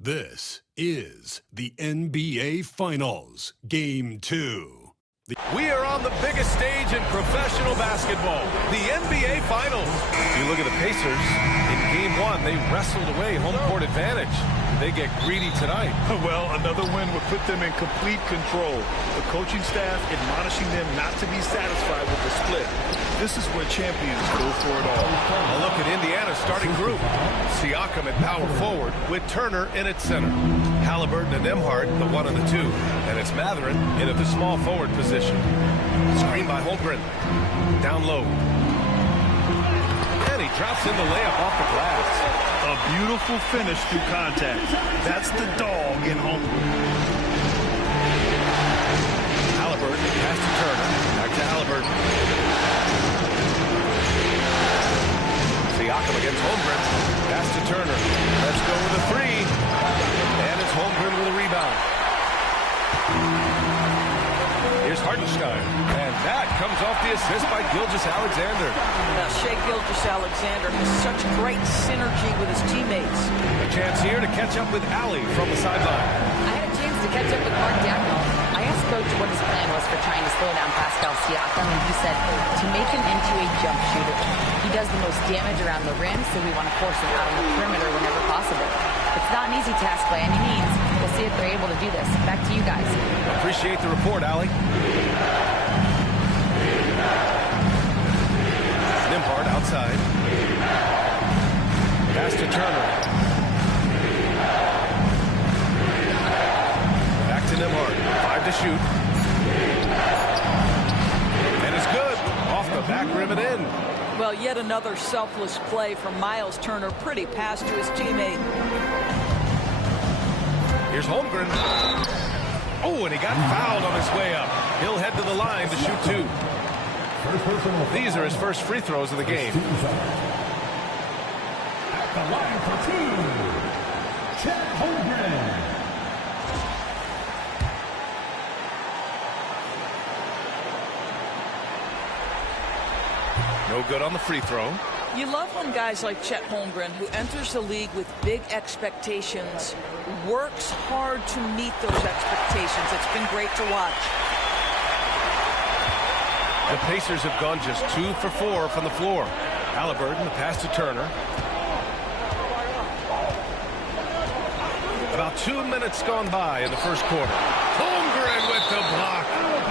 This is the NBA Finals, Game 2. We are on the biggest stage in professional basketball, the NBA Finals. You look at the Pacers. In Game 1, they wrestled away home court advantage. They get greedy tonight. Well, another win would put them in complete control. The coaching staff admonishing them not to be satisfied with the split. This is where champions go for it all. A look at Indiana's starting group. Siakam at power forward with Turner in its center. Halliburton and Nembhard, the 1 and the 2. And it's Mathurin in at the small forward position. Screen by Holmgren. Down low. And he drops in the layup off the glass. A beautiful finish through contact. That's the dog in Holmgren. Halliburton pass to Turner. Back to Halliburton. Siakam against Holmgren. Pass to Turner. Let's go with a 3. And it's Holmgren with a rebound. Here's Hartenstein. And that comes off the assist by Gilgeous-Alexander. Now, Shai Gilgeous-Alexander has such great synergy with his teammates. A chance here to catch up with Allie from the sideline. I had a chance to catch up with Mark Dagnall. I asked Coach what his plan was for trying to slow down Pascal Siakam, and he said to make him into a jump shooter. He does the most damage around the rim, so we want to force him out on the perimeter whenever possible. It's not an easy task by any means. We'll see if they're able to do this. Back to you guys. Appreciate the report, Allie. Nembhard outside. Pass to Turner. Back to Nembhard. 5 to shoot. And it's good. Off the back rim and in. Well, yet another selfless play from Miles Turner. Pretty pass to his teammate. Here's Holmgren. Oh, and he got fouled on his way up. He'll head to the line to shoot 2. These are his first free throws of the game. At the line for 2, Chet Holmgren. No good on the free throw. You love when guys like Chet Holmgren, who enters the league with big expectations, works hard to meet those expectations. It's been great to watch. The Pacers have gone just 2 for 4 from the floor. Halliburton, the pass to Turner. About 2 minutes gone by in the first quarter. Holmgren with the block.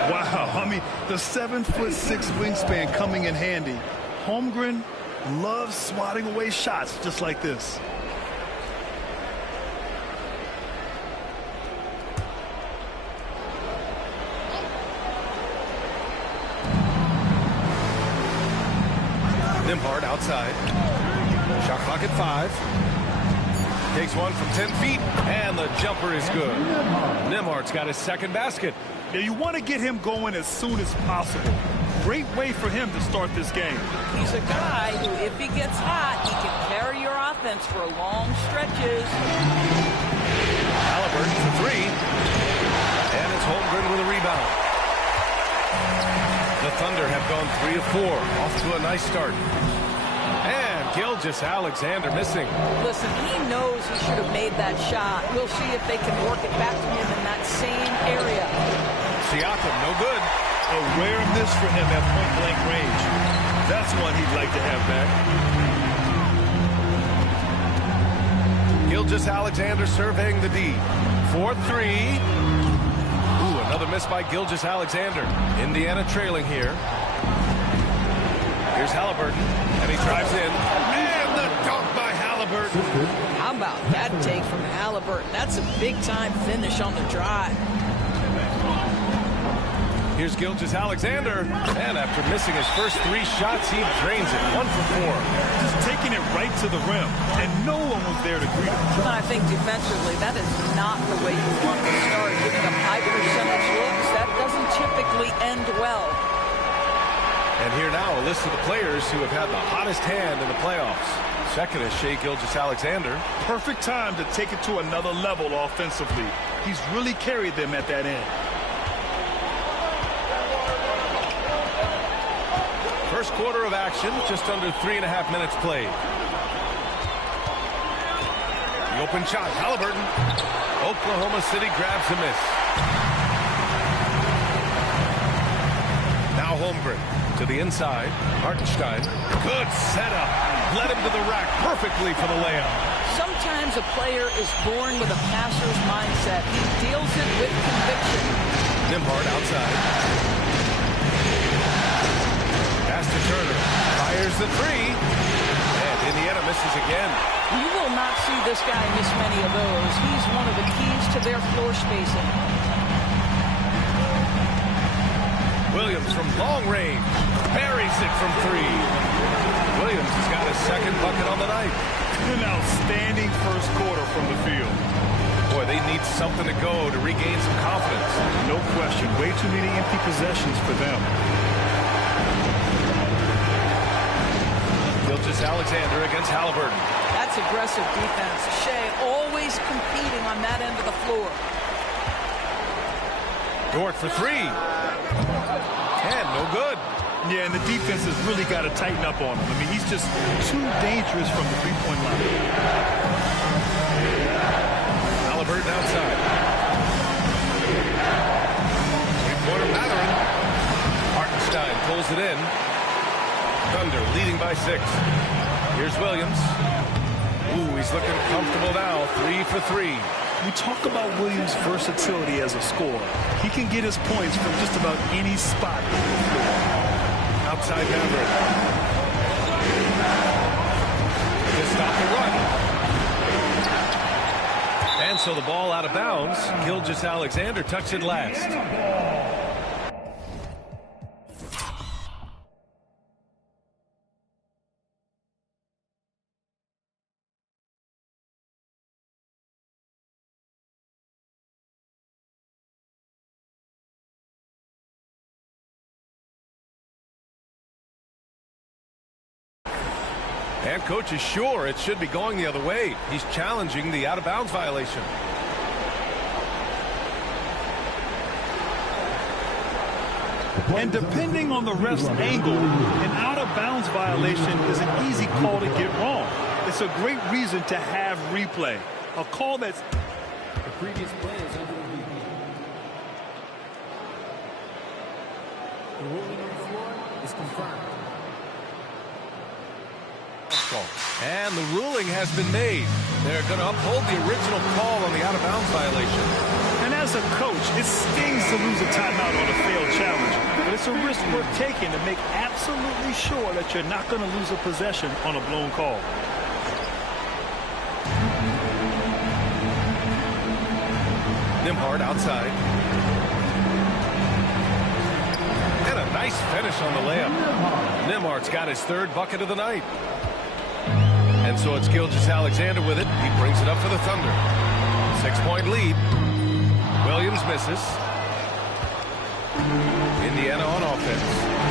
Wow, I mean, the 7'6" wingspan coming in handy. Holmgren loves swatting away shots just like this. Nembhard outside. Shot clock at 5. Takes one from 10 feet, and the jumper is good. Nembhard's got his second basket. Yeah, you want to get him going as soon as possible. Great way for him to start this game. He's a guy who, if he gets hot, he can carry your offense for long stretches. Halliburton for 3. And it's Holmgren with a rebound. The Thunder have gone 3 of 4. Off to a nice start. And Gilgeous-Alexander missing. Listen, he knows he should have made that shot. We'll see if they can work it back to him in that same area. Siakam, no good. A rare miss for him at point-blank range. That's one he'd like to have back. Gilgeous-Alexander surveying the D. 4-3. Ooh, another miss by Gilgeous-Alexander. Indiana trailing here. Here's Halliburton, and he drives in. And the dunk by Halliburton. How about that take from Halliburton? That's a big-time finish on the drive. Here's Gilgeous-Alexander, and after missing his first 3 shots, he drains it. 1 for 4. Just taking it right to the rim, and no one was there to greet him. But I think defensively, that is not the way you want to start. Giving up high percentage looks, that doesn't typically end well. And here now, a list of the players who have had the hottest hand in the playoffs. Second is Shai Gilgeous-Alexander. Perfect time to take it to another level offensively. He's really carried them at that end. First quarter of action, just under 3.5 minutes played. The open shot. Halliburton. Oklahoma City grabs a miss. Now Holmgren to the inside. Hartenstein. Good setup. Led him to the rack perfectly for the layup. Sometimes a player is born with a passer's mindset. He deals it with conviction. Nembhard outside. Pass to Turner. Fires the three. And Indiana misses again. You will not see this guy miss many of those. He's one of the keys to their floor spacing. Williams from long range. Buries it from three. Williams has got his second bucket on the night. An outstanding first quarter from the field. Boy, they need something to go to regain some confidence. No question. Way too many empty possessions for them. Gilgeous-Alexander against Halliburton. That's aggressive defense. Shea always competing on that end of the floor. Dort for three. And no good. Yeah, and the defense has really got to tighten up on him. I mean, he's just too dangerous from the three-point line. Halliburton outside. Three-pointer Mathurin. Hartenstein pulls it in. Thunder leading by 6. Here's Williams. Ooh, he's looking comfortable now. 3 for 3. We talk about Williams' versatility as a scorer. He can get his points from just about any spot. Outside Mathurin. To stop the run. And so the ball out of bounds. Gilgeous-Alexander touched it last. And coach is sure it should be going the other way. He's challenging the out-of-bounds violation. And depending on the ref's angle, an out-of-bounds violation is an easy call to get wrong. It's a great reason to have replay. A call that's... The previous play is under review. The ruling on the floor is confirmed. And the ruling has been made. They're going to uphold the original call on the out-of-bounds violation. And as a coach, it stings to lose a timeout on a failed challenge. But it's a risk worth taking to make absolutely sure that you're not going to lose a possession on a blown call. Nembhard outside. And a nice finish on the layup. Nembhard's got his third bucket of the night. And so it's Gilgeous-Alexander with it. He brings it up for the Thunder. 6-point lead. Williams misses. Indiana on offense.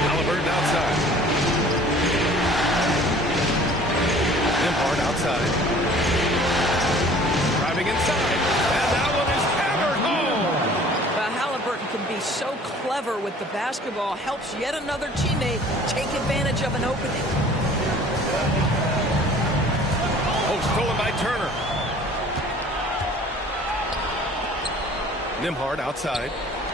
Halliburton outside. Nembhard outside. Driving inside. And that one is hammered home. Well, Halliburton can be so clever with the basketball. Helps yet another teammate take advantage of an opening. Oh, stolen by Turner. Nembhard outside.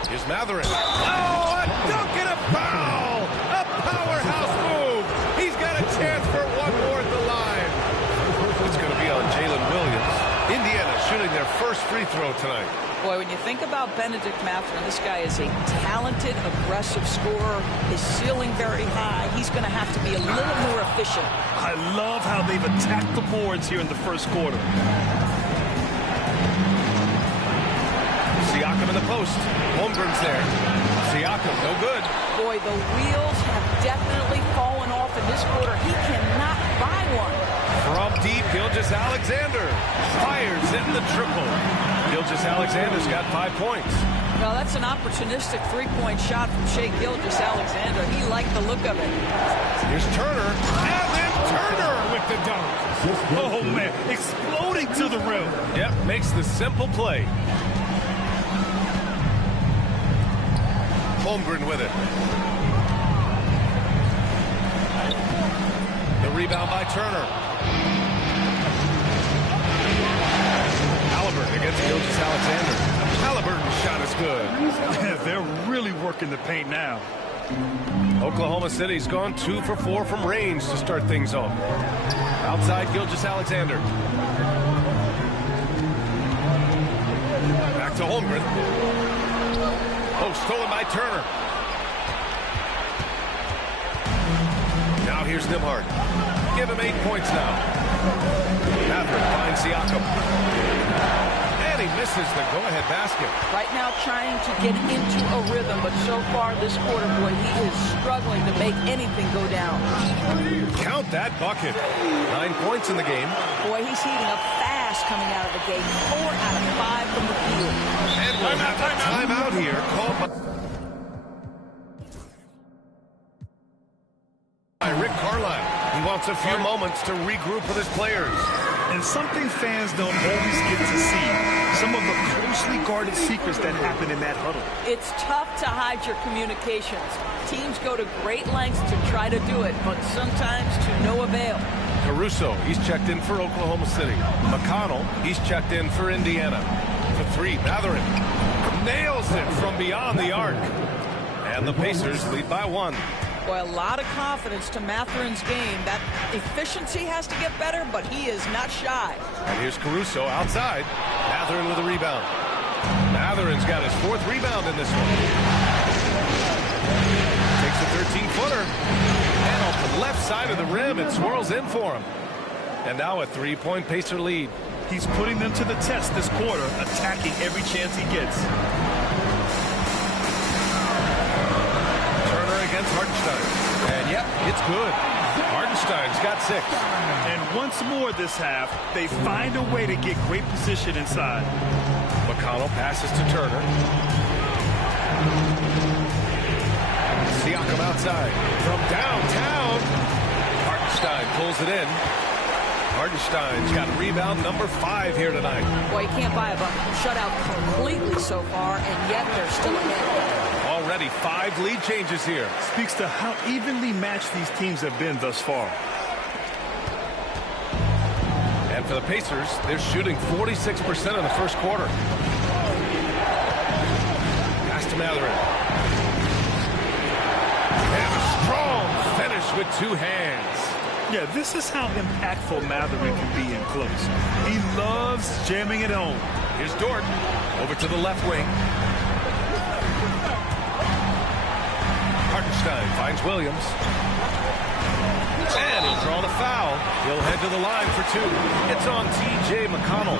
Here's Mathurin. Oh, a dunk and a foul! A powerhouse move! He's got a chance for one more at the line. It's going to be on Jalen Williams. Indiana shooting their first free throw tonight. Boy, when you think about Bennedict Mathurin, this guy is a talented, aggressive scorer. His ceiling very high. He's going to have to be a little more efficient. I love how they've attacked the boards here in the first quarter. Siakam in the post. Holmgren's there. Siakam, no good. Boy, the wheels have definitely fallen off in this quarter. He cannot buy one. From deep, Gilgeous-Alexander fires in the triple. Gilgeous-Alexander's got 5 points. Well, that's an opportunistic three-point shot from Shea Gilgeous-Alexander. He liked the look of it. Here's Turner. And then Turner with the dunk. Oh, man. Exploding to the rim. Yep, makes the simple play. Holmgren with it. The rebound by Turner. against Gilgeous-Alexander. Halliburton's shot is good. They're really working the paint now. Oklahoma City's gone 2 for 4 from range to start things off. Outside Gilgeous-Alexander. Back to Holmgren. Oh, stolen by Turner. Now here's Nembhard. Give him 8 points now. Mathurin finds Siakam. And he misses the go-ahead basket. Right now trying to get into a rhythm, but so far this quarter, boy, he is struggling to make anything go down. Count that bucket. 9 points in the game. Boy, he's heating up fast coming out of the gate. 4 out of 5 from the field. And we'll have a timeout here called by Rick Carlisle. He wants a few moments to regroup with his players. And something fans don't always get to see. Some of the closely guarded secrets that happen in that huddle. It's tough to hide your communications. Teams go to great lengths to try to do it, but sometimes to no avail. Caruso, he's checked in for Oklahoma City. McConnell, he's checked in for Indiana. For 3, Mathurin nails it from beyond the arc. And the Pacers lead by 1. Boy, a lot of confidence to Mathurin's game. That efficiency has to get better, but he is not shy. And here's Caruso outside. Mathurin with a rebound. Mathurin's got his 4th rebound in this one. Takes a 13-footer. And off the left side of the rim, it swirls in for him. And now a 3-point Pacer lead. He's putting them to the test this quarter, attacking every chance he gets. Against Hartenstein. And yep, it's good. Hartenstein's got 6. And once more this half, they find a way to get great position inside. McConnell passes to Turner. Siakam outside. From downtown. Hartenstein pulls it in. Hartenstein's got rebound number 5 here tonight. Boy, you can't buy a shutout completely so far, and yet they're still ahead. Already 5 lead changes here. Speaks to how evenly matched these teams have been thus far. And for the Pacers, they're shooting 46% in the first quarter. Pass to Mathurin. And a strong finish with 2 hands. Yeah, this is how impactful Mathurin can be in close. He loves jamming it home. Here's Dort over to the left wing. Hartenstein finds Williams. And he'll draw the foul. He'll head to the line for 2. It's on T.J. McConnell.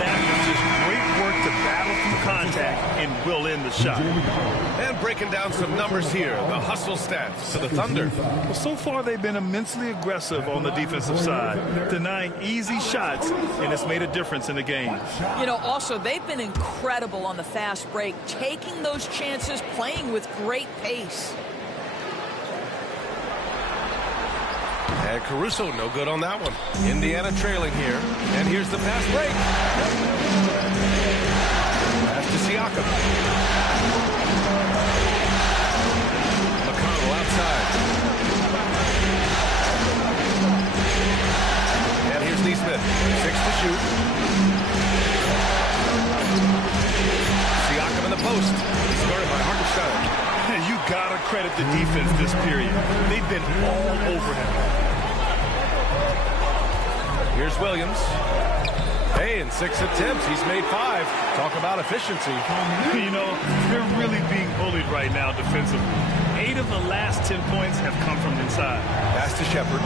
That was just great work to battle through contact and will end the shot. And breaking down some numbers here. The hustle stats for the Thunder. Well, so far they've been immensely aggressive on the defensive side, denying easy shots, and it's made a difference in the game. You know, also, they've been incredible on the fast break, taking those chances, playing with great pace. And Caruso, no good on that one. Indiana trailing here. And here's the fast break. Pass to Siakam. McConnell outside. And here's Neesmith. 6 to shoot. Siakam in the post. Started by Hartenstein. You gotta credit the defense this period. They've been all over him. Here's Williams. Hey, in 6 attempts, he's made 5. Talk about efficiency. You know, they're really being bullied right now defensively. 8 of the last 10 points have come from inside. Pass to Shepherd.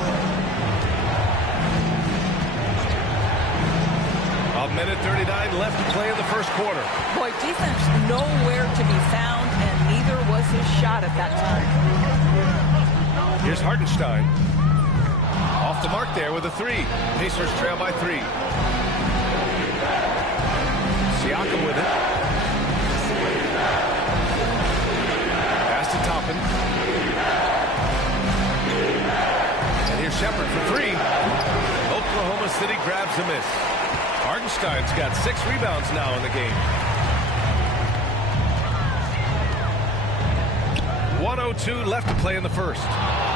A minute 39 left to play in the first quarter. Boy, defense nowhere to be found, and neither was his shot at that time. Here's Hartenstein. Off the mark there with a 3. Pacers trail by 3. Siakam with it. Pass to Toppin. And here's Shepherd for 3. Oklahoma City grabs a miss. Hartenstein's got 6 rebounds now in the game. 1:02 left to play in the first.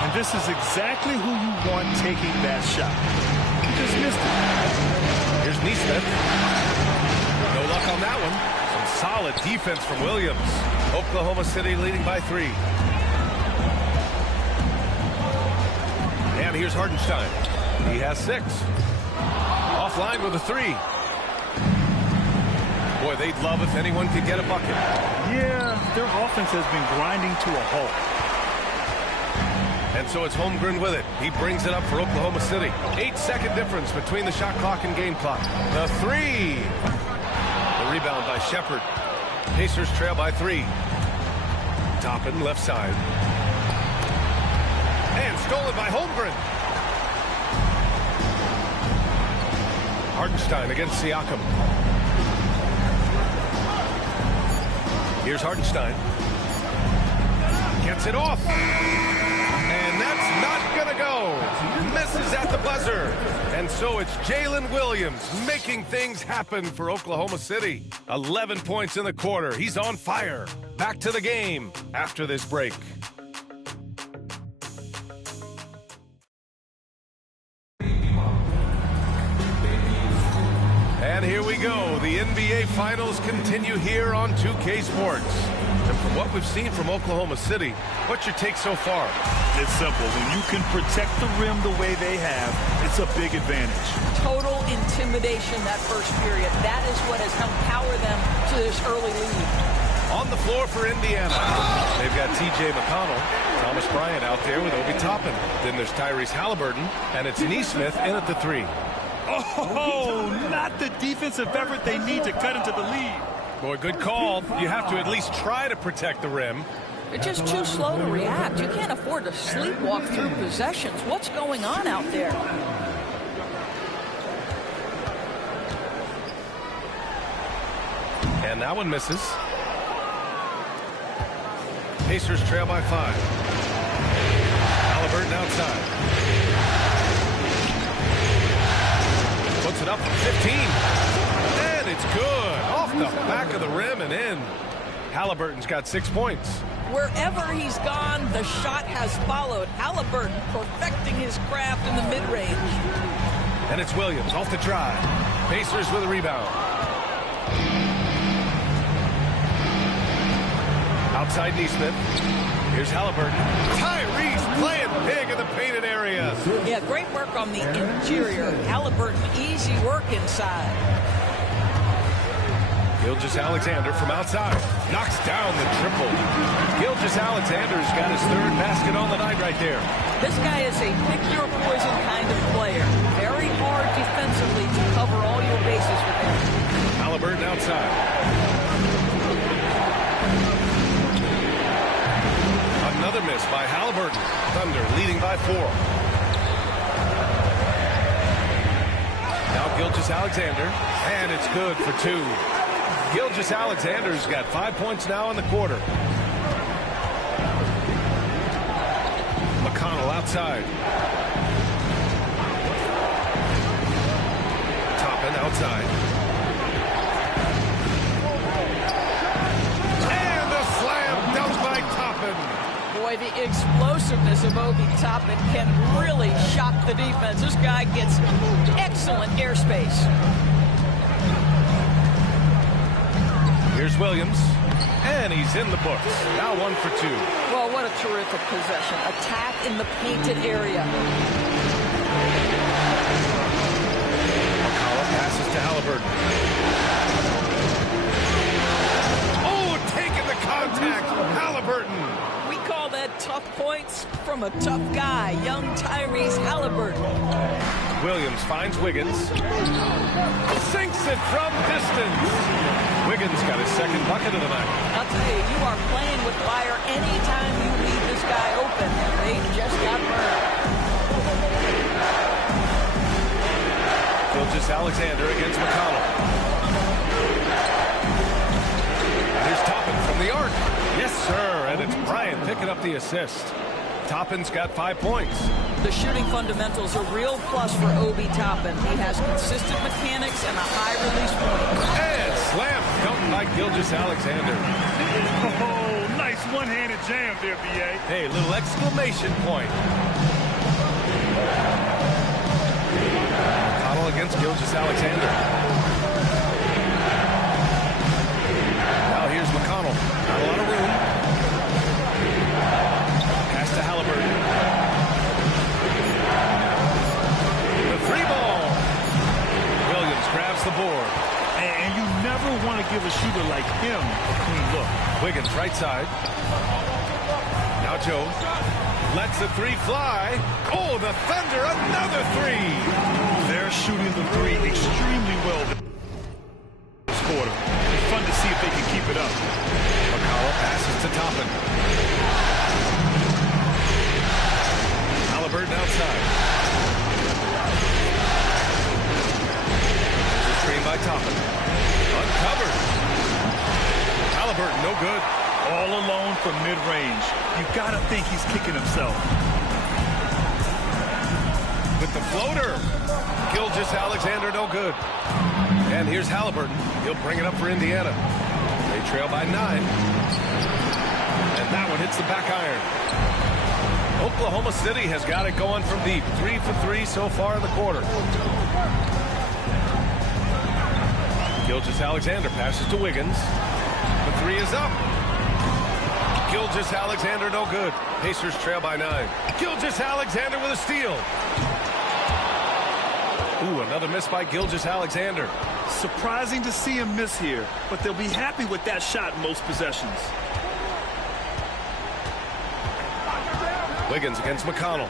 And this is exactly who you want taking that shot. He just missed it. Here's Neesmith. one. Some solid defense from Williams. Oklahoma City leading by 3. And here's Hartenstein. He has 6. Offline with a 3. Boy, they'd love if anyone could get a bucket. Yeah, their offense has been grinding to a halt. And so it's Holmgren with it. He brings it up for Oklahoma City. 8-second difference between the shot clock and game clock. The 3. The rebound by Shepard. Pacers trail by 3. Toppin left side. And stolen by Holmgren. Hartenstein against Siakam. Here's Hartenstein. Gets it off. And that's not going to go. Misses at the buzzer. And so it's Jalen Williams making things happen for Oklahoma City. 11 points in the quarter. He's on fire. Back to the game after this break. And here we go. The NBA Finals continue here on 2K Sports. And from what we've seen from Oklahoma City, what's your take so far? It's simple. When you can protect the rim the way they have, it's a big advantage. Total intimidation that first period. That is what has helped power them to this early lead. On the floor for Indiana, they've got T.J. McConnell, Thomas Bryant out there with Obi Toppin. Then there's Tyrese Halliburton, and it's Nesmith in at the 3. Oh, not the defensive effort they need to cut into the lead. Boy, good call. You have to at least try to protect the rim. They're just too slow to react. You can't afford to sleepwalk through possessions. What's going on out there? And that one misses. Pacers trail by 5. Halliburton outside. Puts it up from 15. And it's good. Off the back of the rim and in. Halliburton's got 6 points. Wherever he's gone, the shot has followed. Halliburton perfecting his craft in the mid-range. And it's Williams off the drive. Pacers with a rebound. Outside Nesmith. Here's Halliburton. Tyrese playing big in the painted area. Yeah, great work on the interior. Halliburton, easy work inside. Gilgeous-Alexander from outside. Knocks down the triple. Gilgeous-Alexander's got his 3rd basket on the night right there. This guy is a pick-your-poison kind of player. Very hard defensively to cover all your bases with him. Halliburton outside. Another miss by Halliburton. Thunder leading by 4. Now Gilgeous-Alexander, and it's good for 2. Gilgeous-Alexander's got 5 points now in the quarter. McConnell outside. Toppin outside. And a slam dunk by Toppin. Boy, the explosiveness of Obi Toppin can really shock the defense. This guy gets excellent airspace. Here's Williams, and he's in the books. Now 1 for 2. Well, what a terrific possession. Attack in the painted area. McCollum passes to Halliburton. Oh, taking the contact. Halliburton. We call that tough points from a tough guy, young Tyrese Halliburton. Williams finds Wiggins. Sinks it from distance. Wiggins got his 2nd bucket of the night. I'll tell you, you are playing with fire anytime you leave this guy open. They just got burned. Gilgeous-Alexander against McConnell. Here's Toppin from the arc. Yes, sir. And it's Bryant picking up the assist. Toppin's got 5 points. The shooting fundamentals are real plus for Obi Toppin. He has consistent mechanics and a high release point. And slam dunk by Gilgeous-Alexander. Oh, nice one-handed jam there, B.A. Hey, little exclamation point. McConnell against Gilgeous-Alexander. him a clean look. Wiggins right side. Now Joe lets the three fly. Oh, the Thunder, another three. They're shooting the three extremely well this quarter. It's fun to see if they can keep it up. McConnell passes to Toppin. Halliburton outside. Screen by Toppin. Uncovered. Halliburton, no good. All alone from mid-range. You gotta think he's kicking himself. With the floater. Gilgeous-Alexander, no good. And here's Halliburton. He'll bring it up for Indiana. They trail by 9. And that one hits the back iron. Oklahoma City has got it going from deep. 3 for 3 so far in the quarter. Gilgeous-Alexander passes to Wiggins. The three is up. Gilgeous-Alexander, no good. Pacers trail by 9. Gilgeous-Alexander with a steal. Ooh, another miss by Gilgeous-Alexander. Surprising to see him miss here, but they'll be happy with that shot in most possessions. Wiggins against McConnell.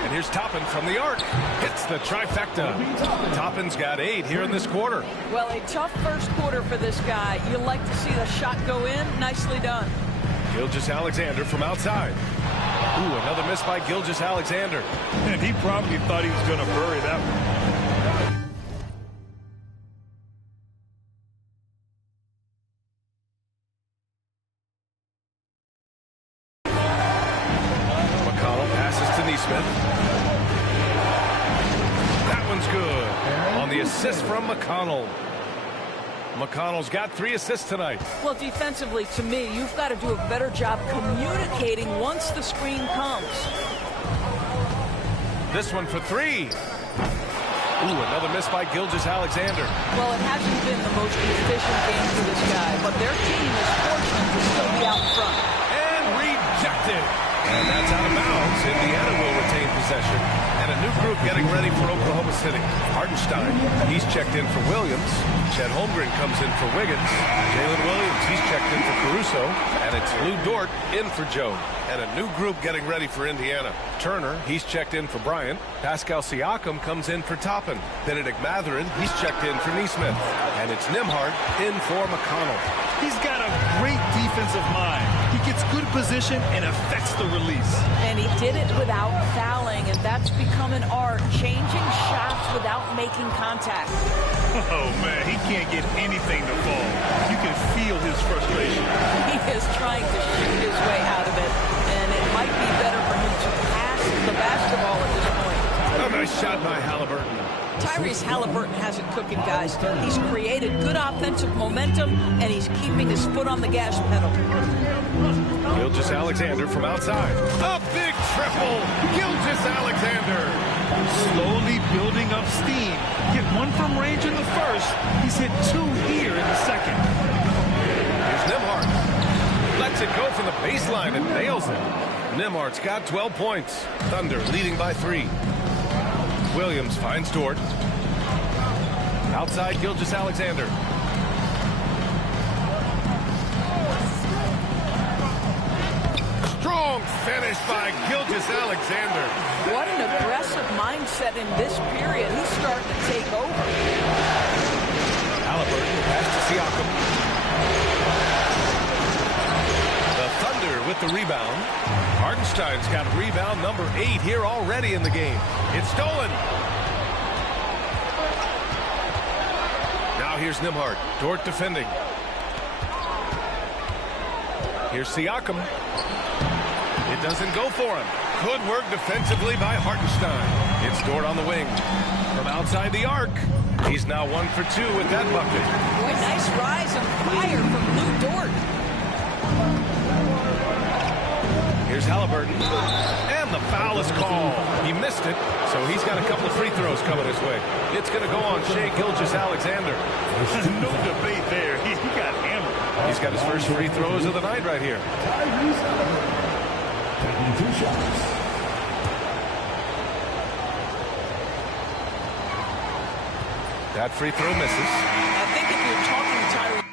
And here's Toppin from the arc. Hits the trifecta. Toppin's got 8 here in this quarter. Well, a tough first quarter for this guy. You like to see the shot go in. Nicely done. Gilgeous-Alexander from outside. Ooh, another miss by Gilgeous-Alexander. And he probably thought he was going to bury that one. McConnell passes to Neesmith. That one's good. On the assist from McConnell. McConnell's got 3 assists tonight. Well, defensively, to me, you've got to do a better job communicating once the screen comes. This one for 3. Ooh, another miss by Gilgeous-Alexander. Well, it hasn't been the most efficient game for this guy, but their team is fortunate to still be out in front. And rejected. And that's out of bounds. Indiana will retain possession. And a new group getting ready for Oklahoma City. Hartenstein, he's checked in for Williams. Chet Holmgren comes in for Wiggins. Jalen Williams, he's checked in for Caruso. And it's Lou Dort in for Joe. And a new group getting ready for Indiana. Turner, he's checked in for Bryant. Pascal Siakam comes in for Toppin. Benedict Mathurin, he's checked in for Neesmith. And it's Nembhard in for McConnell. He's got a great defensive mind. He gets good position and affects the release. And he did it without fouling, and that's become an art, changing shots without making contact. Oh, man, he can't get anything to fall. You can feel his frustration. He is trying to shoot his way out of it, and it might be better for him to pass the basketball at this point. A nice shot by Halliburton. Tyrese Halliburton has it cooking, guys. He's created good offensive momentum, and he's keeping his foot on the gas pedal. Gilgeous-Alexander from outside. A big triple. Gilgeous-Alexander. Slowly building up steam. Hit 1 from range in the first. He's hit 2 here in the second. Here's Nembhard. Lets it go from the baseline and nails it. Nembhard's got 12 points. Thunder leading by 3. Williams finds Dort. Outside Gilgeous-Alexander. Strong finish by Gilgeous-Alexander. What an aggressive mindset in this period. He's starting to take over. Halliburton pass to Siakam. The Thunder with the rebound. Hartenstein's got rebound number 8 here already in the game. It's stolen. Now here's Nembhard. Dort defending. Here's Siakam. It doesn't go for him. Good work defensively by Hartenstein. It's Dort on the wing. From outside the arc. He's now 1 for 2 with that bucket. Boy, nice rise and fire from Lou Dort. Here's Halliburton. And the foul is called. He missed it, so he's got a couple of free throws coming his way. It's going to go on Shai Gilgeous-Alexander. No debate there. He got hammered. He's got his first free throws of the night right here. Taking 2 shots. That free throw misses. I think if you're talking Tyrese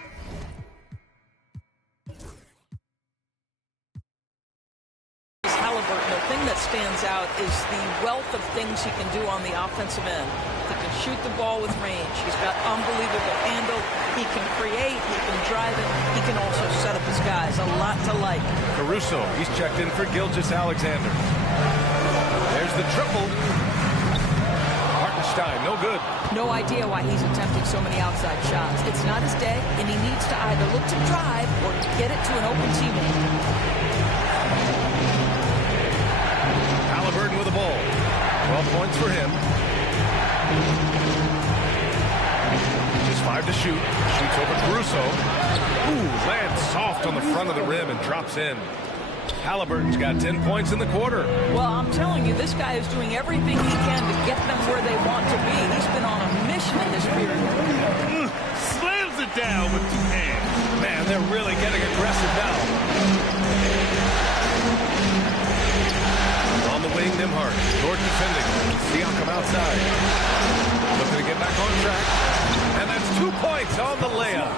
that stands out is the wealth of things he can do on the offensive end. He can shoot the ball with range. He's got unbelievable handle. He can create. He can drive it. He can also set up his guys. A lot to like. Caruso, he's checked in for Gilgeous-Alexander. There's the triple. Hartenstein, no good. No idea why he's attempting so many outside shots. It's not his day, and he needs to either look to drive or get it to an open teammate. Haliburton with the ball. 12 points for him. Just 5 to shoot. Shoots over Caruso. Ooh, lands soft on the front of the rim and drops in. Haliburton's got 10 points in the quarter. Well, I'm telling you, this guy is doing everything he can to get them where they want to be. He's been on a mission in this period. Slams it down with 2 hands. Man, they're really getting aggressive now. On the wing, Nembhard. Dort defending. Siakam outside. Looking to get back on track. And that's 2 points on the layup.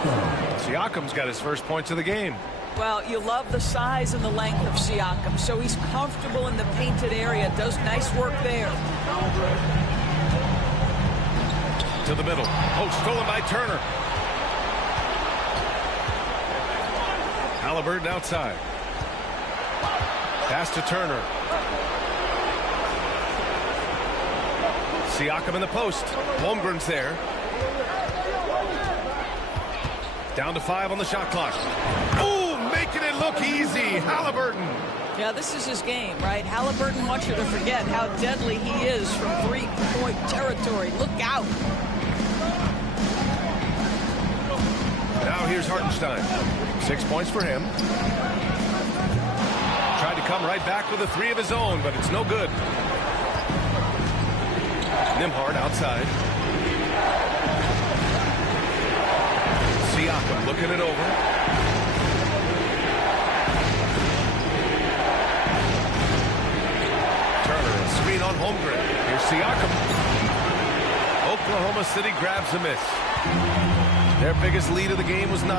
Siakam's got his first points of the game. Well, you love the size and the length of Siakam, so he's comfortable in the painted area, does nice work there. To the middle. Oh, stolen by Turner. Haliburton outside. Pass to Turner. Siakam in the post. Holmgren's there. Down to 5 on the shot clock. Ooh, making it look easy. Haliburton. Yeah, this is his game, right? Haliburton wants you to forget how deadly he is from three-point territory. Look out. Now here's Hartenstein. 6 points for him. Tried to come right back with a 3 of his own, but it's no good. Nembhard outside. Siakam looking it over. Turner, a screen on Holmgren. Here's Siakam. Oklahoma City grabs a miss. Their biggest lead of the game was 9.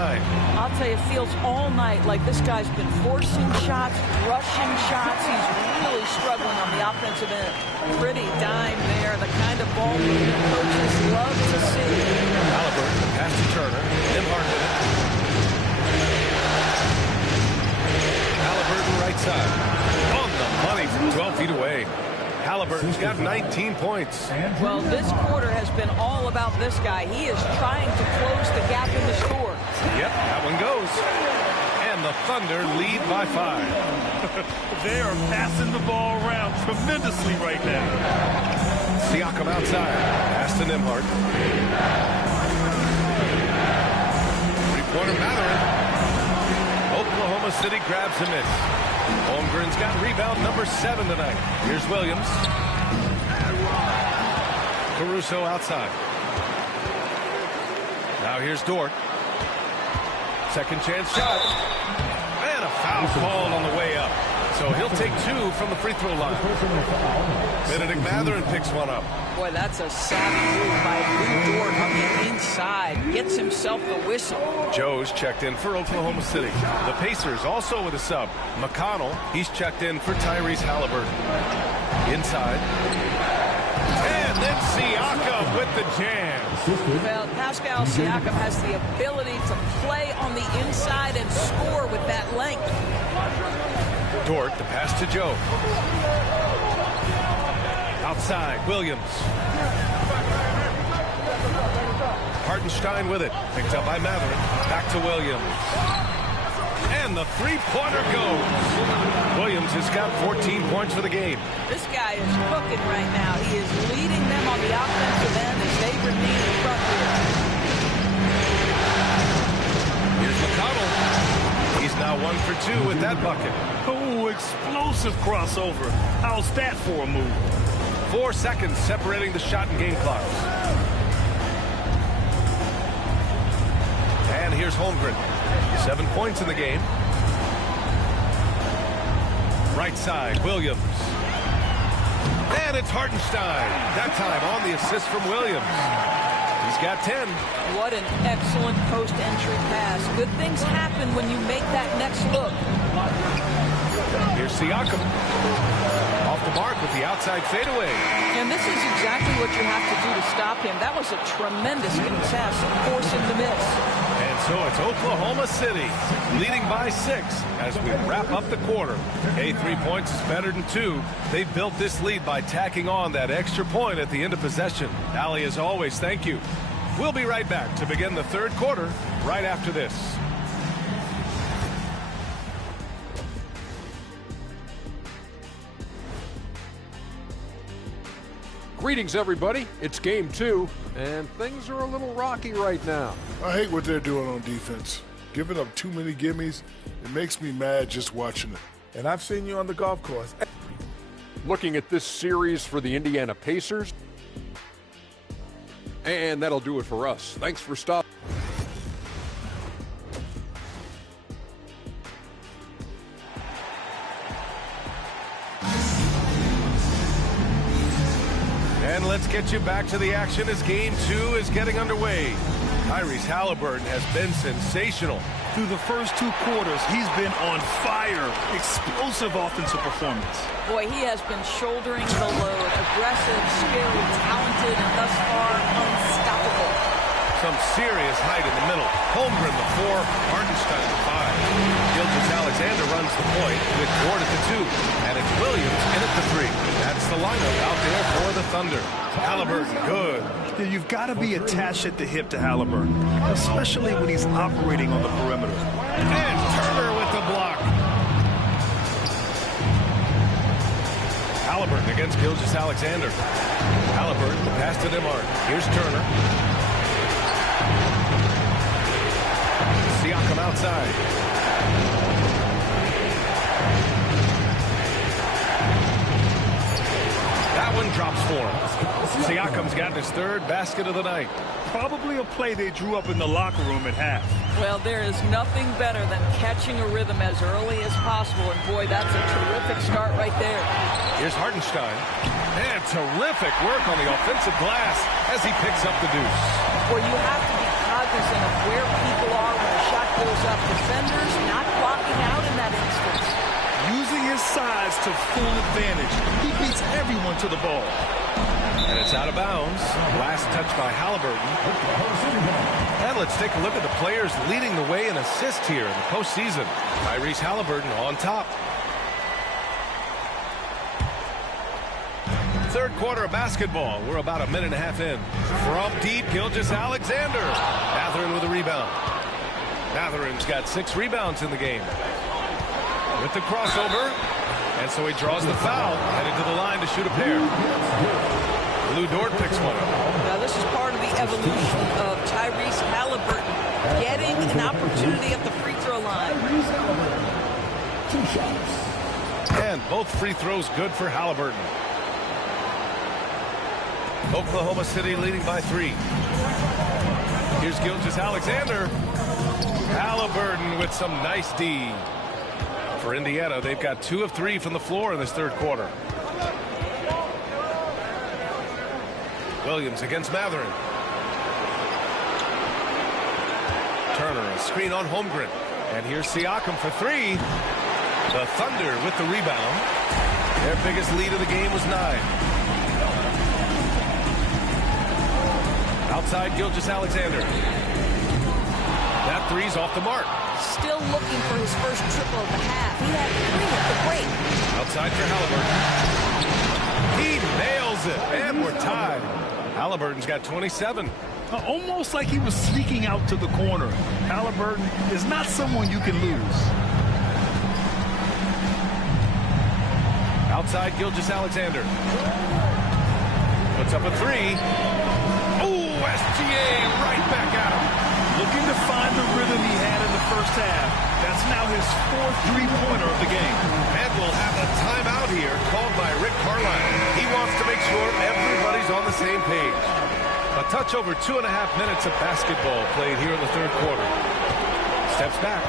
I'll tell you, it feels all night like this guy's been forcing shots, rushing shots. He's really struggling on the offensive end. Pretty dime there, the kind of ball coaches love to see. Haliburton, pass to Turner. Nembhard with it. Haliburton right side. On the money from 12 feet away. Haliburton's got 19 points. Well, this quarter has been all about this guy. He is trying to close the gap in the score. Yep, that one goes. And the Thunder lead by 5. They are passing the ball around tremendously right now. Siakam outside. Pass to Nembhard. Three-pointer Mathurin. Oklahoma City grabs a miss. Holmgren's got rebound number 7 tonight. Here's Williams. Caruso outside. Now here's Dort. Second chance shot. And a foul called on the way up. So he'll take 2 from the free throw line. Benedict Mathurin picks one up. Boy, that's a savvy move by Lou Dort on the inside. Gets himself the whistle. Joe's checked in for Oklahoma City. The Pacers also with a sub. McConnell, he's checked in for Tyrese Haliburton. Inside. And then Siakam with the jam. Well, Pascal Siakam has the ability to play on the inside and score with that length. Dort, the pass to Joe. Outside, Williams. Hartenstein with it. Picked up by Mathurin. Back to Williams. And the three-pointer goes. Williams has got 14 points for the game. This guy is cooking right now. He is leading them on the offensive end as they remain in front here. Here's McConnell. He's now 1 for 2 with that bucket. Oh, explosive crossover. How's that for a move? 4 seconds separating the shot and game clocks. And here's Holmgren. 7 points in the game. Right side, Williams. And it's Hartenstein. That time on the assist from Williams. He's got 10. What an excellent post-entry pass. Good things happen when you make that next look. Here's Siakam. off the mark with the outside fadeaway. And this is exactly what you have to do to stop him. That was a tremendous contest, forcing the miss. And so it's Oklahoma City leading by 6 as we wrap up the quarter. Hey, 3 points is better than 2. They've built this lead by tacking on that extra point at the end of possession. Allie, as always, thank you. We'll be right back to begin the third quarter right after this. Greetings, everybody. It's game 2, and things are a little rocky right now. I hate what they're doing on defense. Giving up too many gimmies, it makes me mad just watching it. And I've seen you on the golf course. Looking at this series for the Indiana Pacers. And that'll do it for us. Thanks for stopping. And let's get you back to the action as game 2 is getting underway. Tyrese Haliburton has been sensational. Through the first 2 quarters, he's been on fire. Explosive offensive performance. Boy, he has been shouldering the load. Aggressive, skilled, talented, and thus far unstoppable. Some serious height in the middle. Holmgren the 4, Hartenstein the 5. Gilgeous-Alexander runs the point with Ward at the 2. And it's Williams in at the 3. That's the lineup out there for the Thunder. Haliburton, good. Yeah, you've got to be attached at the hip to Haliburton, especially when he's operating on the perimeter. And Turner with the block. Haliburton against Gilgeous-Alexander. Haliburton, the pass to DeMar. Here's Turner. Siakam outside. That one drops for him. Siakam's got his 3rd basket of the night. Probably a play they drew up in the locker room at half. Well, there is nothing better than catching a rhythm as early as possible. And boy, that's a terrific start right there. Here's Hartenstein. And terrific work on the offensive glass as he picks up the deuce. Well, you have to be cognizant of where people are when a shot goes up. Defenders not blocking out in that instance. Using his size to full advantage. He beats everyone to the ball. And it's out of bounds. Last touch by Haliburton. And let's take a look at the players leading the way in assists here in the postseason. Tyrese Haliburton on top. Third quarter of basketball. We're about 1.5 minutes in. From deep, Gilgeous-Alexander. Mathurin with a rebound. Mathurin's got 6 rebounds in the game. With the crossover. And so he draws the foul. Headed to the line to shoot a pair. Lou Dort picks one up. Now this is part of the evolution of Tyrese Haliburton. Getting an opportunity at the free throw line. 2 shots. And both free throws good for Haliburton. Oklahoma City leading by 3. Here's Gilgeous-Alexander. Haliburton with some nice D. For Indiana, they've got 2 of 3 from the floor in this third quarter. Williams against Mathurin. Turner, a screen on Holmgren. And here's Siakam for 3. The Thunder with the rebound. Their biggest lead of the game was 9. Outside Gilgeous-Alexander. That 3's off the mark. Still looking for his first triple of the half. He had 3 at the break. Outside for Haliburton. He nails it, and we're tied. Haliburton's got 27. Almost like he was sneaking out to the corner. Haliburton is not someone you can lose. Outside Gilgeous-Alexander. Puts up a 3. Oh, SGA right back at him. Looking to find the rhythm he had in the first half. That's now his 4th three-pointer of the game. And we'll have a timeout here called by Rick Carlisle. He wants to make sure everybody's on the same page. A touch over 2.5 minutes of basketball played here in the third quarter. Steps back.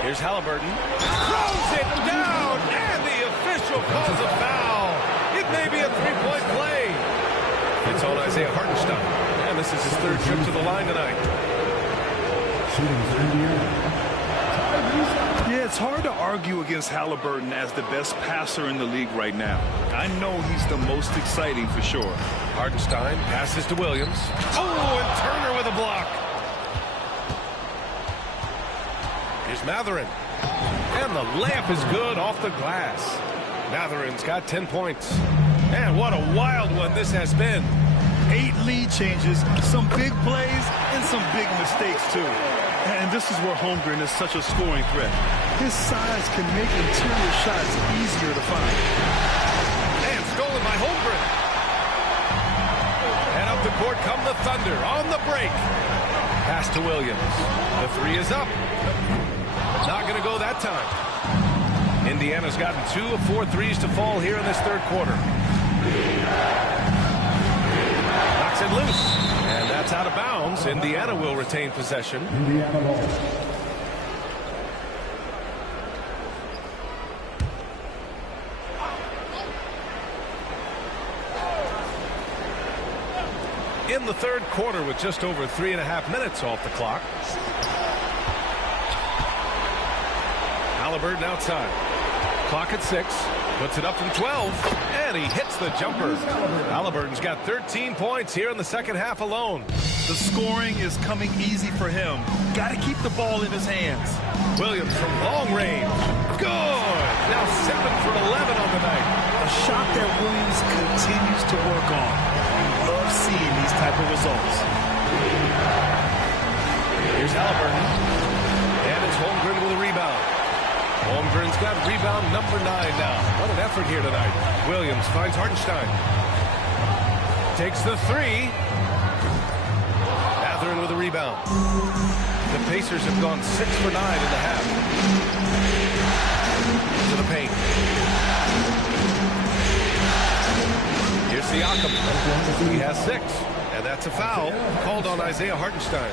Here's Haliburton. Throws it down, and the official calls a foul. It may be a 3-point play. It's on Isaiah Hartenstein. And this is his 3rd trip to the line tonight. Yeah, it's hard to argue against Halliburton as the best passer in the league right now. I know he's the most exciting for sure. Hartenstein passes to Williams. Oh, and Turner with a block. Here's Mathurin. And the layup is good off the glass. Mathurin's got 10 points. And what a wild one this has been. 8 lead changes, some big plays, and some big mistakes, too. And this is where Holmgren is such a scoring threat. His size can make interior shots easier to find. And stolen by Holmgren. And up the court come the Thunder on the break. Pass to Williams. The three is up. Not going to go that time. Indiana's gotten 2 of 4 threes to fall here in this third quarter. Knocks it loose. And that's out of bounds. Indiana will retain possession. Indiana ball. In the third quarter with just over 3.5 minutes off the clock. Halliburton outside. Clock at 6. Puts it up from 12. And he hits the jumper. Halliburton's got 13 points here in the second half alone. The scoring is coming easy for him. Got to keep the ball in his hands. Williams from long range. Good. Now 7 for 11 on the night. A shot that Williams continues to work on. Love seeing these type of results. Here's Halliburton. And it's Holmgren with a rebound. Holmgren's got rebound number 9 now. What an effort here tonight. Williams finds Hartenstein. Takes the 3. Mathurin with a rebound. The Pacers have gone 6 for 9 in the half. To the paint. Here's Siakam. He has 6. And that's a foul called on Isaiah Hartenstein.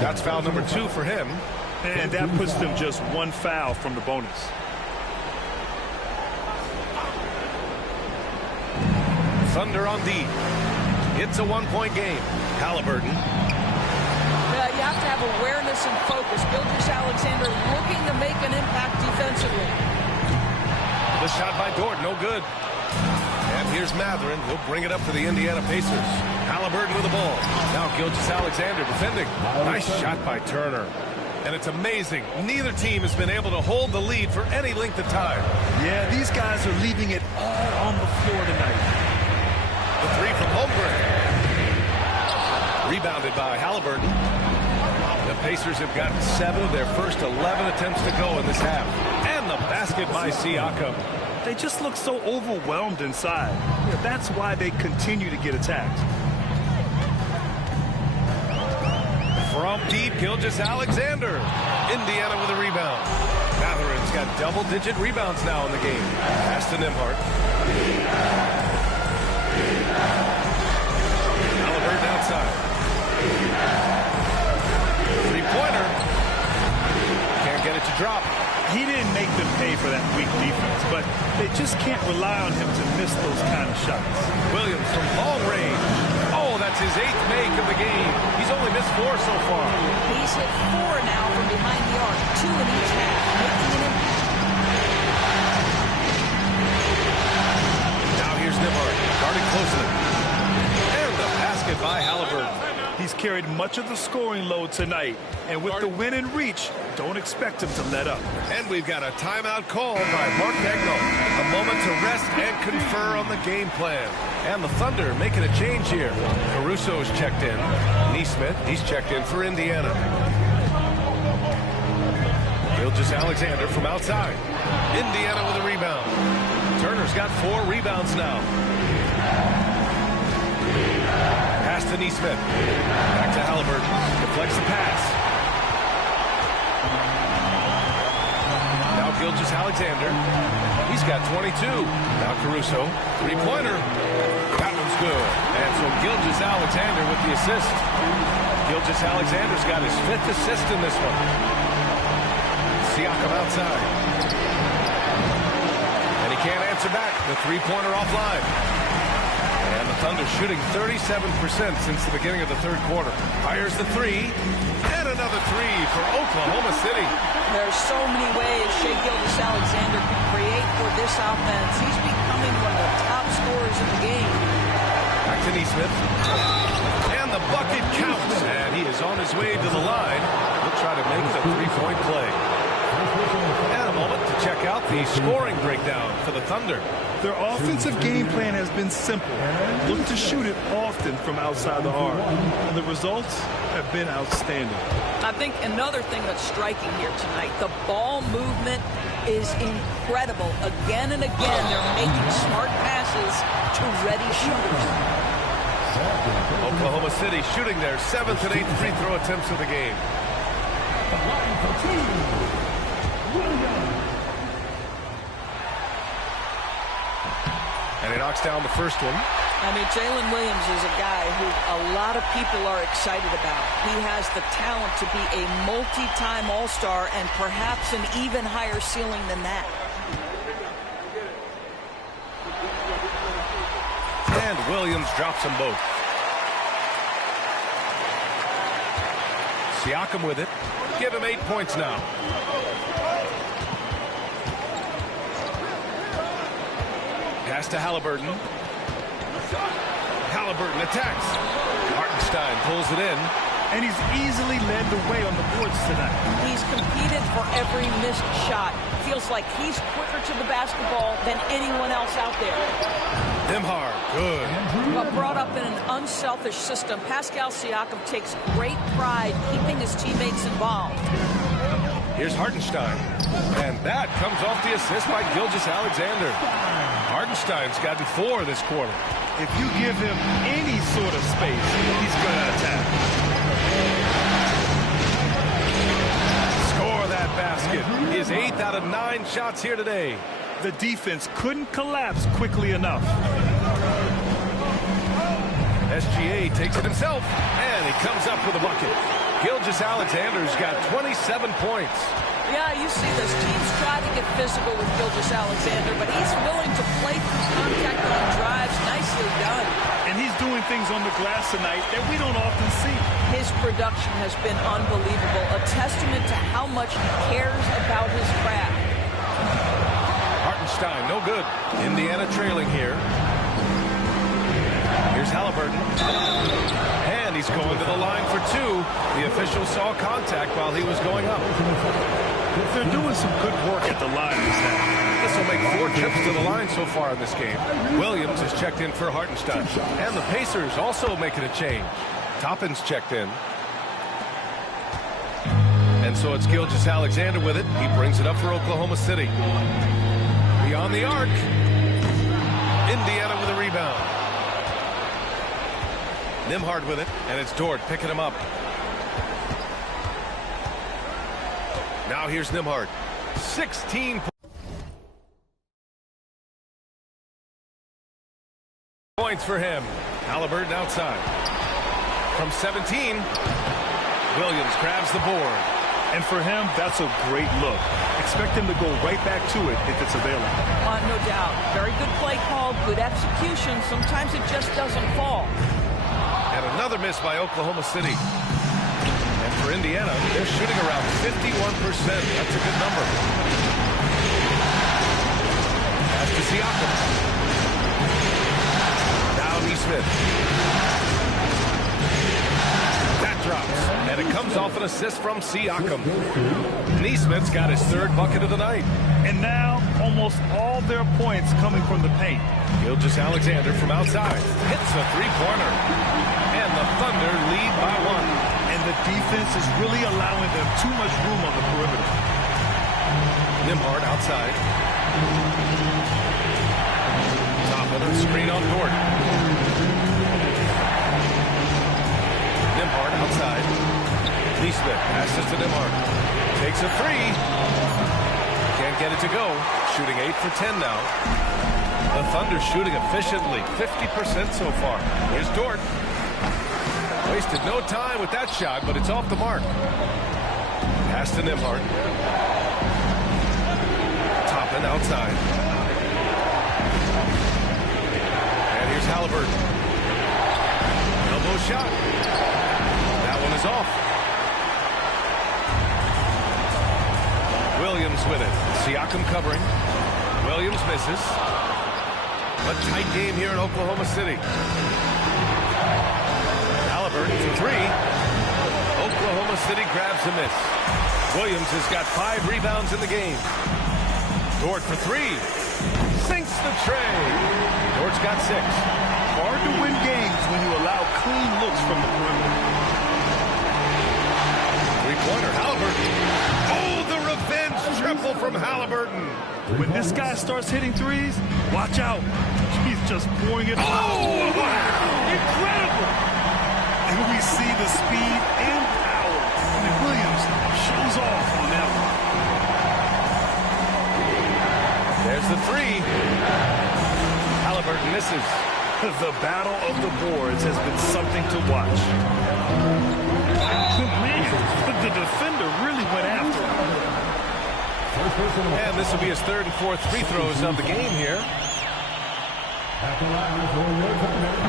That's foul number 2 for him. And that puts them just 1 foul from the bonus. Thunder on D. It's a 1-point game. Halliburton. You have to have awareness and focus. Gilgeous-Alexander looking to make an impact defensively. The shot by Dort, no good. And here's Mathurin. He'll bring it up for the Indiana Pacers. Halliburton with the ball. Now Gilgeous-Alexander defending. Nice shot by Turner. And it's amazing. Neither team has been able to hold the lead for any length of time. Yeah, these guys are leaving it all on the floor tonight. The 3 from Holmgren. Rebounded by Halliburton. The Pacers have gotten 7 of their first 11 attempts to go in this half. And the basket by Siakam. They just look so overwhelmed inside. Yeah, that's why they continue to get attacked. From deep, Gilgeous-Alexander. Indiana with a rebound. Mathurin's got double-digit rebounds now in the game. Pass to Nembhard. Halliburton outside. Three-pointer. Can't get it to drop. He didn't make them pay for that weak defense, but they just can't rely on him to miss those kind of shots. Williams from long range. Oh, that's his 8th make of the game. He's only missed 4 so far. He's hit 4 now from behind the arc, 2 in each half, making an impact. Now here's Nembhard, guarding closely. And the basket by Halliburton. He's carried much of the scoring load tonight, and with the win in reach, don't expect him to let up. And we've got a timeout call by Mark Daigneault. A moment to rest and confer on the game plan. And the Thunder making a change here. Caruso's checked in. Nesmith, he's checked in for Indiana. Gilgeous-Alexander from outside. Indiana with a rebound. Turner's got 4 rebounds now. Pass to Nesmith. Back to Halliburton. Deflects the pass. Now Gilgeous-Alexander. He's got 22. Now Caruso. Three-pointer. That one's good. And so Gilgeous-Alexander with the assist. Gilgeous-Alexander's got his 5th assist in this one. Siakam outside. And he can't answer back. The three-pointer offline. And the Thunder shooting 37% since the beginning of the third quarter. Fires the 3. And another 3 for Oklahoma. Oklahoma City. There's so many ways Shai Gilgeous-Alexander can create for this offense. He's becoming one of the top scorers in the game. Back to Nesmith. And the bucket counts. And he is on his way to the line. He'll try to make it a three-point play. And a moment to check out the scoring breakdown for the Thunder. Their offensive game plan has been simple. Look to shoot it often from outside the arc. And the results have been outstanding. I think another thing that's striking here tonight, the ball movement is incredible. Again and again, they're making smart passes to ready shooters. Oklahoma City shooting their 7th and 8th free throw attempts of the game. And he knocks down the first one. I mean, Jalen Williams is a guy who a lot of people are excited about. He has the talent to be a multi-time All-Star and perhaps an even higher ceiling than that. And Williams drops them both. Siakam with it. Give him 8 points now. Pass to Halliburton. Halliburton attacks. Hartenstein pulls it in. And he's easily led the way on the boards tonight. He's competed for every missed shot. Feels like he's quicker to the basketball than anyone else out there. Nembhard, good. But brought up in an unselfish system, Pascal Siakam takes great pride keeping his teammates involved. Here's Hartenstein. And that comes off the assist by Gilgeous-Alexander. Hartenstein's gotten 4 this quarter. If you give him any sort of space, he's going to attack. Score that basket. His 8th out of 9 shots here today. The defense couldn't collapse quickly enough. SGA takes it himself, and he comes up with a bucket. Gilgeous-Alexander's got 27 points. Yeah, you see this. Teams try to get physical with Gilgeous-Alexander, but he's willing to play through contact on drives. Nicely done. And he's doing things on the glass tonight that we don't often see. His production has been unbelievable, a testament to how much he cares about his craft. Hartenstein, no good. Indiana trailing here. Here's Halliburton. And he's going to the line for 2. The official saw contact while he was going up. They're doing some good work at the line this half. This will make 4 trips to the line so far in this game. Williams is checked in for Hartenstein. And the Pacers also making a change. Toppin's checked in. And so it's Gilgeous-Alexander with it. He brings it up for Oklahoma City. Beyond the arc. Indiana with a rebound. Nembhard with it, and it's Dort picking him up. Now here's Nembhard. 16 points for him. Halliburton outside. From 17, Williams grabs the board. And for him, that's a great look. Expect him to go right back to it if it's available. No doubt. Very good play call, good execution. Sometimes it just doesn't fall. And another miss by Oklahoma City. And for Indiana, they're shooting around 51%. That's a good number. Pass to Siakam. Now Nesmith. That drops. And it comes off an assist from Siakam. Nesmith's got his 3rd bucket of the night. And now, almost all their points coming from the paint. Gilgeous-Alexander from outside. Hits a 3-pointer. And the Thunder lead by 1. And the defense is really allowing them too much room on the perimeter. Nembhard outside. Toppin, a screen on Dort. Nembhard outside. Nesmith passes to Nembhard. Takes a 3. Can't get it to go. Shooting 8 for 10 now. The Thunder shooting efficiently. 50% so far. Here's Dort. Wasted no time with that shot, but it's off the mark. Pass to Nembhard. Toppin outside. And here's Halliburton. Elbow shot. That one is off. Williams with it. Siakam covering. Williams misses. A tight game here in Oklahoma City. Halliburton for three. Oklahoma City grabs a miss. Williams has got 5 rebounds in the game. Dort for three. Sinks the tray. Dort's got 6. Hard to win games when you allow clean looks from the perimeter. Three-pointer, Halliburton. Oh, the revenge triple from Halliburton. When this guy starts hitting threes, watch out. He's just pouring it. Oh, wow! Incredible! And we see the speed and power. And Williams shows off on that one. There's the three. Halliburton misses. The battle of the boards has been something to watch. Man, the defender really went after him. And this will be his 3rd and 4th free throws of the game here.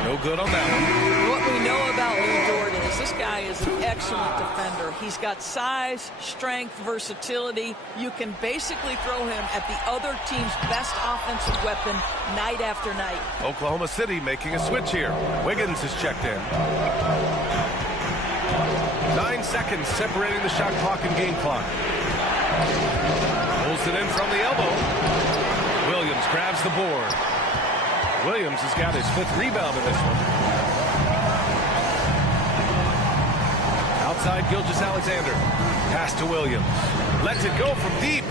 No good on that one. What we know about Lou Dort is this guy is an excellent defender. He's got size, strength, versatility. You can basically throw him at the other team's best offensive weapon night after night. Oklahoma City making a switch here. Wiggins is checked in. 9 seconds separating the shot clock and game clock. Pulls it in from the elbow. Williams grabs the board. Williams has got his 5th rebound in this one. Outside Gilgeous-Alexander. Pass to Williams. Lets it go from deep.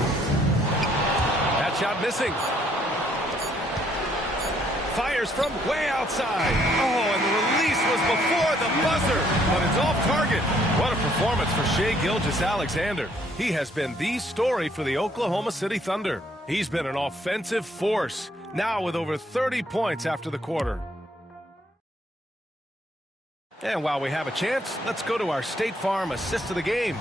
That shot missing. Fires from way outside. Oh, and the release was before the buzzer, but it's off target. What a performance for Shai Gilgeous-Alexander. He has been the story for the Oklahoma City Thunder. He's been an offensive force, now with over 30 points after the quarter. And while we have a chance, let's go to our State Farm assist of the game.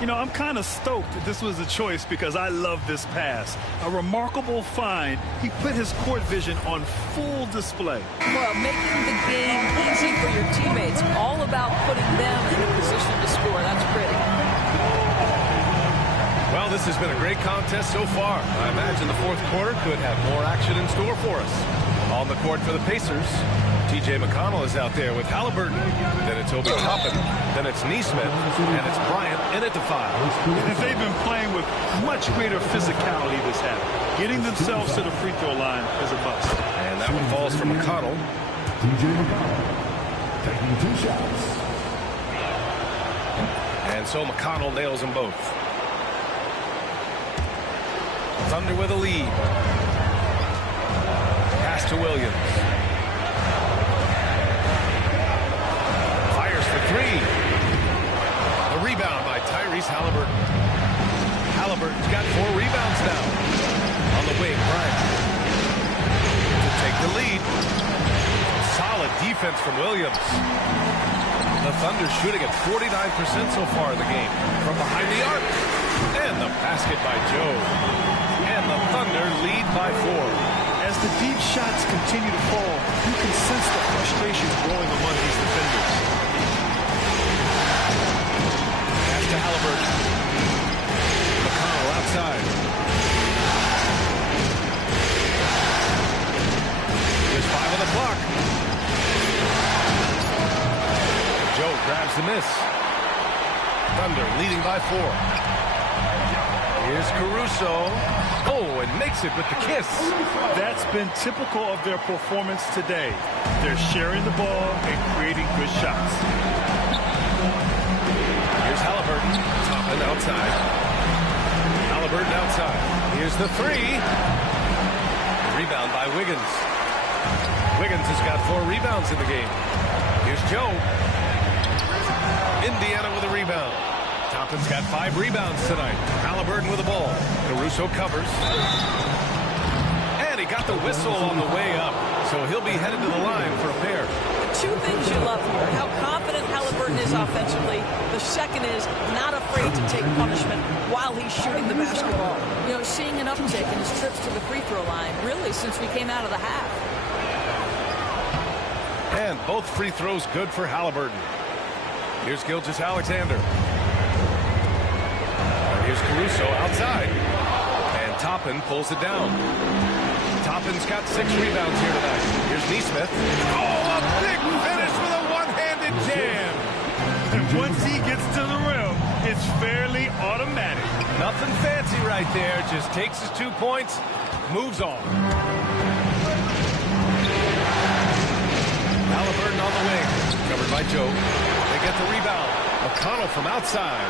You know, I'm kind of stoked that this was a choice because I love this pass. A remarkable find. He put his court vision on full display. Well, making the game easy for your teammates. All about putting them in a position to score. That's pretty. Well, this has been a great contest so far. I imagine the 4th quarter could have more action in store for us. On the court for the Pacers, T.J. McConnell is out there with Halliburton. Then it's Obi Toppin. Then it's Nesmith. And it's Bryant in at the 5. They've been playing with much greater physicality this half. Getting themselves to the free throw line is a bust. And that one falls from McConnell. T.J. McConnell taking 2 shots. And so McConnell nails them both. Thunder with a lead. Pass to Williams. Fires for three. The rebound by Tyrese Halliburton. Halliburton's got 4 rebounds now. On the wing, Bryant. To take the lead. Solid defense from Williams. The Thunder shooting at 49% so far in the game. From behind the arc. And the basket by Joe. And the Thunder lead by 4. As the deep shots continue to fall, you can sense the frustration growing among these defenders. Pass to Halliburton. McConnell outside. There's 5 on the clock. Joe grabs the miss. Thunder leading by 4. Here's Caruso. Oh, and makes it with the kiss. That's been typical of their performance today. They're sharing the ball and creating good shots. Here's Halliburton. Toppin outside. Halliburton outside. Here's the 3. Rebound by Wiggins. Wiggins has got 4 rebounds in the game. Here's Joe. Indiana with a rebound. Toppin's got 5 rebounds tonight. Halliburton with the ball. Caruso covers. And he got the whistle on the way up. So he'll be headed to the line for a pair. 2 things you love here. How confident Halliburton is offensively. The second is not afraid to take punishment while he's shooting the basketball. You know, seeing an uptick in his trips to the free throw line, really, since we came out of the half. And both free throws good for Halliburton. Here's Gilgeous-Alexander. Here's Caruso outside. Toppin pulls it down. Toppin's got 6 rebounds here tonight. Here's Nesmith. Oh, a big finish with a one-handed jam. And once he gets to the rim, it's fairly automatic. Nothing fancy right there. Just takes his 2 points, moves on. Halliburton on the wing. Covered by Joe. They get the rebound. McConnell from outside.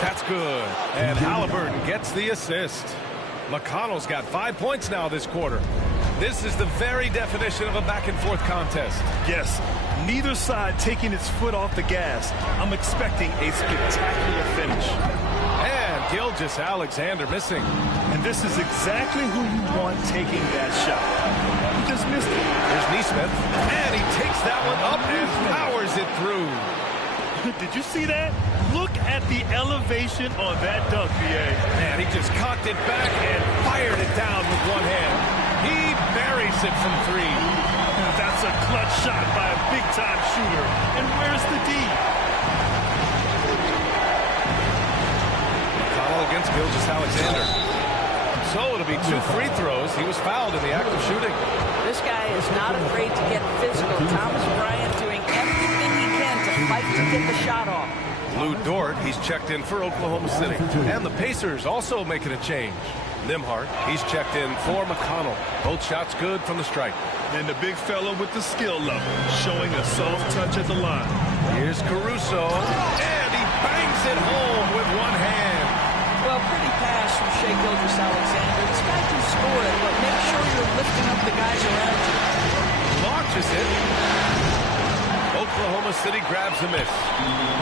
That's good. And Halliburton gets the assist. McConnell's got 5 points now this quarter. This is the very definition of a back-and-forth contest. Yes, neither side taking its foot off the gas. I'm expecting a spectacular finish. And Gilgeous-Alexander missing. And this is exactly who you want taking that shot. He just missed it. There's Nesmith. And he takes that one up and powers it through. Did you see that? Look at the elevation on that dunk, B.A. Man, he just cocked it back and fired it down with one hand. He buries it from 3. That's a clutch shot by a big-time shooter. And where's the D? McConnell against Gilgeous-Alexander. So it'll be 2 free throws. He was fouled in the act of shooting. This guy is not afraid to get physical. Thomas Bryant doing everything he can to fight to get the shot off. Lou Dort, he's checked in for Oklahoma City. And the Pacers also making a change. Nembhard, he's checked in for McConnell. Both shots good from the stripe. And the big fella with the skill level, showing a soft touch at the line. Here's Caruso, and he bangs it home with one hand. Well, pretty pass from Shai Gilgeous-Alexander. This guy can score it, but make sure you're lifting up the guys around you. Launches it. Oklahoma City grabs the miss.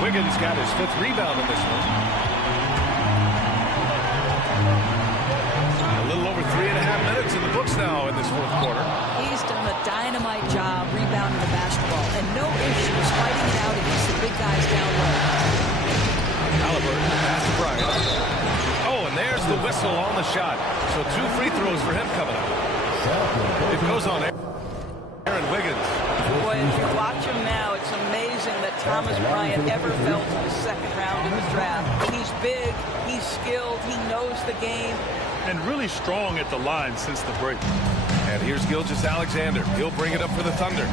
Wiggins got his 5th rebound in this one. A little over 3.5 minutes in the books now in this 4th quarter. He's done a dynamite job rebounding the basketball, and no issues fighting it out against the big guys down low. Halliburton, pass to Bryant. Oh, and there's the whistle on the shot. So 2 free throws for him coming up. It goes on Aaron Wiggins. Boy, if you watch him now, it's amazing that Thomas Bryant ever fell to the 2nd round in the draft. He's big, he's skilled, he knows the game. And really strong at the line since the break. And here's Gilgeous-Alexander. He'll bring it up for the Thunder.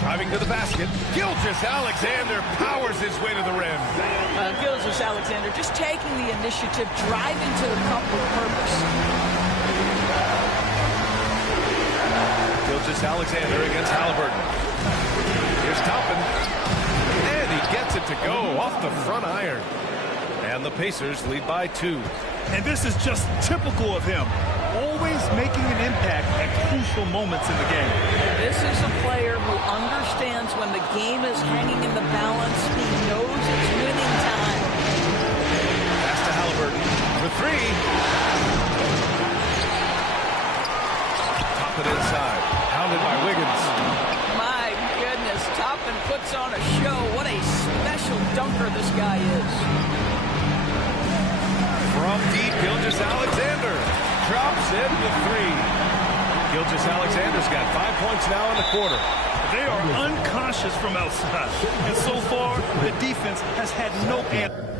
Driving to the basket. Gilgeous-Alexander powers his way to the rim. Gilgeous-Alexander just taking the initiative, driving to the cup with purpose. Gilgeous-Alexander against Halliburton. Here's Toppin. And he gets it to go off the front iron. And the Pacers lead by 2. And this is just typical of him. Always making an impact at crucial moments in the game. This is a player who understands when the game is hanging in the balance. He knows it's winning time. Pass to Halliburton for 3. Toppin inside. Pounded by Wiggins. My goodness, Toppin puts on a show. What a special dunker this guy is. From deep, Gilgeous-Alexander drops in the 3. Gilgeous-Alexander's got 5 points now in the quarter. They are unconscious from outside. And so far, the defense has had no answer.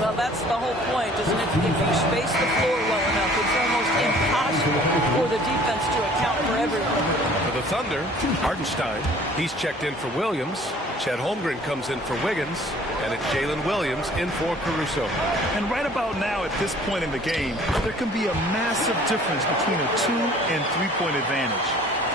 Well, that's the whole point, isn't it? If you space the floor well enough, it's almost impossible for the defense to account for everyone. For the Thunder, Hartenstein, he's checked in for Williams. Chet Holmgren comes in for Wiggins. And it's Jalen Williams in for Caruso. And right about now, at this point in the game, there can be a massive difference between a 2- and 3-point advantage.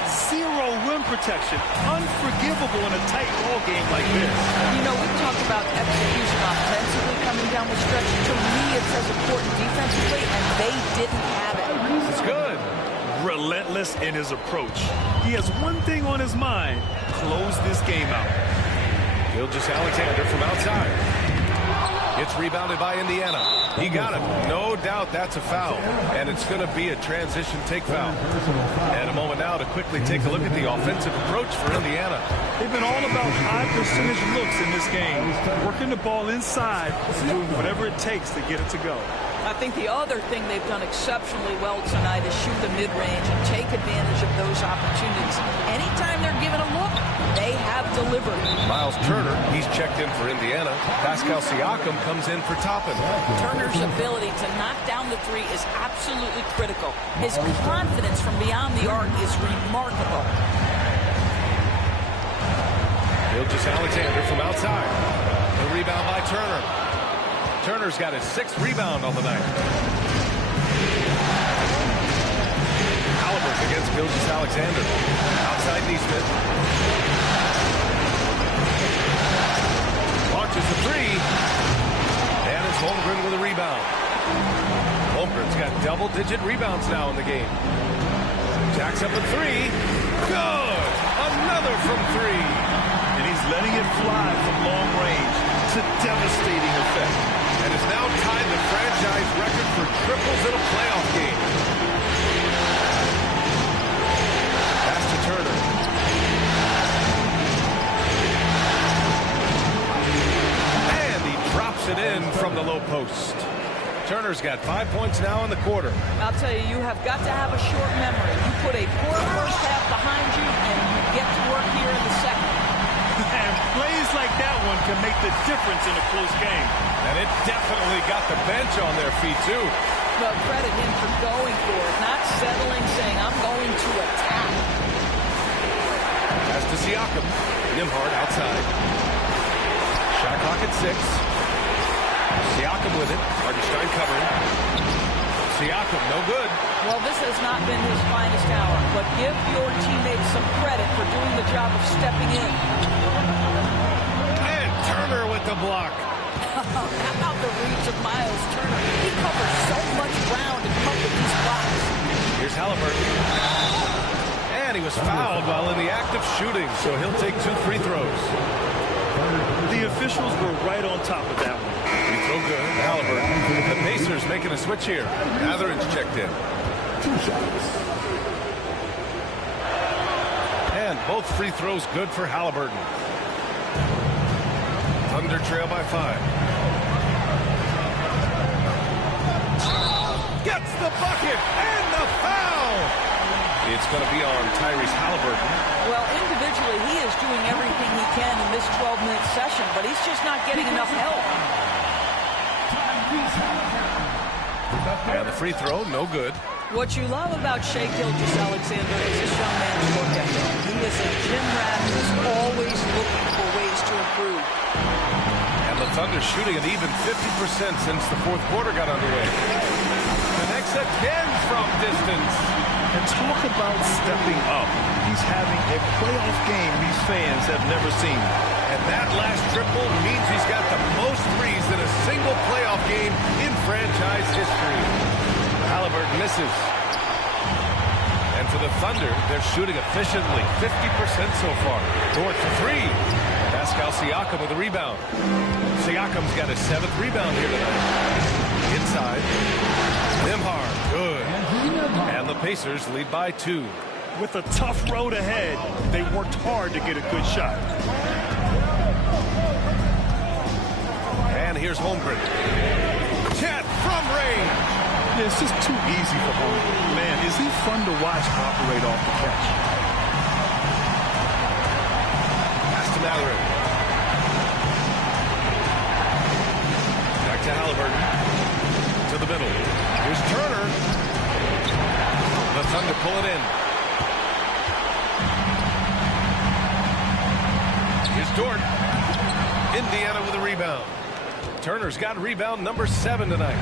Zero rim protection. Unforgivable in a tight ball game like this. You know, we talked about execution offensively coming down the stretch. To me, it's as important defensively, and they didn't have it. It's good. Relentless in his approach. He has one thing on his mind: close this game out. Gilgeous-Alexander from outside. It's rebounded by Indiana. He got it. No doubt that's a foul. And it's going to be a transition take foul. And a moment now to quickly take a look at the offensive approach for Indiana. They've been all about high percentage looks in this game. Working the ball inside, doing whatever it takes to get it to go. I think the other thing they've done exceptionally well tonight is shoot the mid-range and take advantage of those opportunities. Anytime they're given a look, they have delivered. Miles Turner, he's checked in for Indiana. Pascal Siakam comes in for Toppin. Turner's ability to knock down the three is absolutely critical. His confidence from beyond the arc is remarkable. Gilgeous-Alexander from outside. The rebound by Turner. Turner's got his 6th rebound on the night. Halliburton against Gilgeous-Alexander. Outside Neesmith. Launches the three. And it's Holmgren with a rebound. Holmgren's got double-digit rebounds now in the game. Jacks up a three. Good! Another from three. And he's letting it fly from long range to devastating effect. And has now tied the franchise record for triples in a playoff game. Pass to Turner. And he drops it in from the low post. Turner's got 5 points now in the quarter. I'll tell you, you have got to have a short memory. You put a poor first half behind you, and you get to work here in the second. And plays like that one can make the difference in a close game. And it definitely got the bench on their feet, too. Well, credit him for going for it, not settling, saying, I'm going to attack. Pass to Siakam. Nembhard outside. Shot clock at 6. Siakam with it. Hartenstein covering. Siakam, no good. Well, this has not been his finest hour, but give your teammates some credit for doing the job of stepping in. And Turner with the block. How about the reach of Miles Turner? He covers so much ground to come with these blocks. Here's Halliburton. And he was fouled while in the act of shooting, so he'll take 2 free throws. The officials were right on top of that one. Free throw good. Halliburton. The Pacers making a switch here. Mathurin's checked in. 2 shots. And both free throws good for Halliburton. Thunder trail by 5. Gets the bucket and the foul. It's going to be on Tyrese Halliburton. Well, individually, he is doing everything he can in this 12-minute session, but he's just not getting enough help. And the free throw, no good. What you love about Shai Gilgeous-Alexander is this young man's work ethic. He is a gym rat who's always looking for ways to improve. And the Thunder shooting an even 50% since the 4th quarter got underway. Connects again from distance. And talk about stepping up. He's having a playoff game these fans have never seen. And that last triple means he's got the most threes in a single playoff game in franchise history. Halliburton misses. And for the Thunder, they're shooting efficiently, 50% so far. Dort for 3. Pascal Siakam with a rebound. Siakam's got his 7th rebound here tonight. Inside. Nembhard, good. And the Pacers lead by 2. With a tough road ahead, they worked hard to get a good shot. And here's Holmgren. Chet from range. Yeah, it's just too easy for Holmgren. Man, is he fun to watch operate off the catch. Pass to Mathurin. Back to Halliburton. To the middle. Here's Turner. The Thunder pull it in. Here's Dort. Indiana with a rebound. Turner's got rebound number 7 tonight.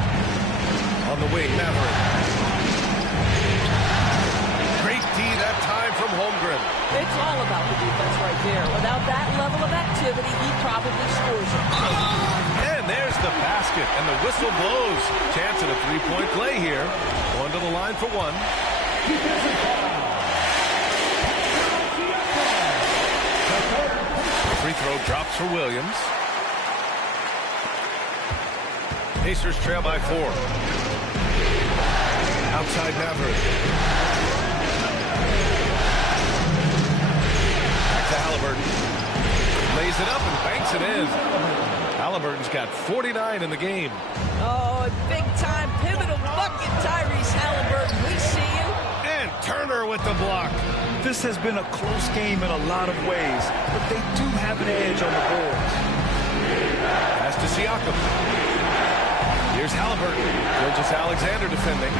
On the wing, Mathurin. Great D that time from Holmgren. It's all about the defense right there. Without that level of activity, he probably scores it. And there's the basket, and the whistle blows. Chance at a 3-point play here. Going to the line for 1. Free throw drops for Williams. Pacers trail by 4. Outside Mathurin. Back to Halliburton. Lays it up and banks it in. Halliburton's got 49 in the game. Oh, a big-time pivotal bucket, Tyrese Halliburton. We see you. And Turner with the block. This has been a close game in a lot of ways, but they do have an edge on the boards. Pass to Siakam. Here's Halliburton. Gilgeous-Alexander defending.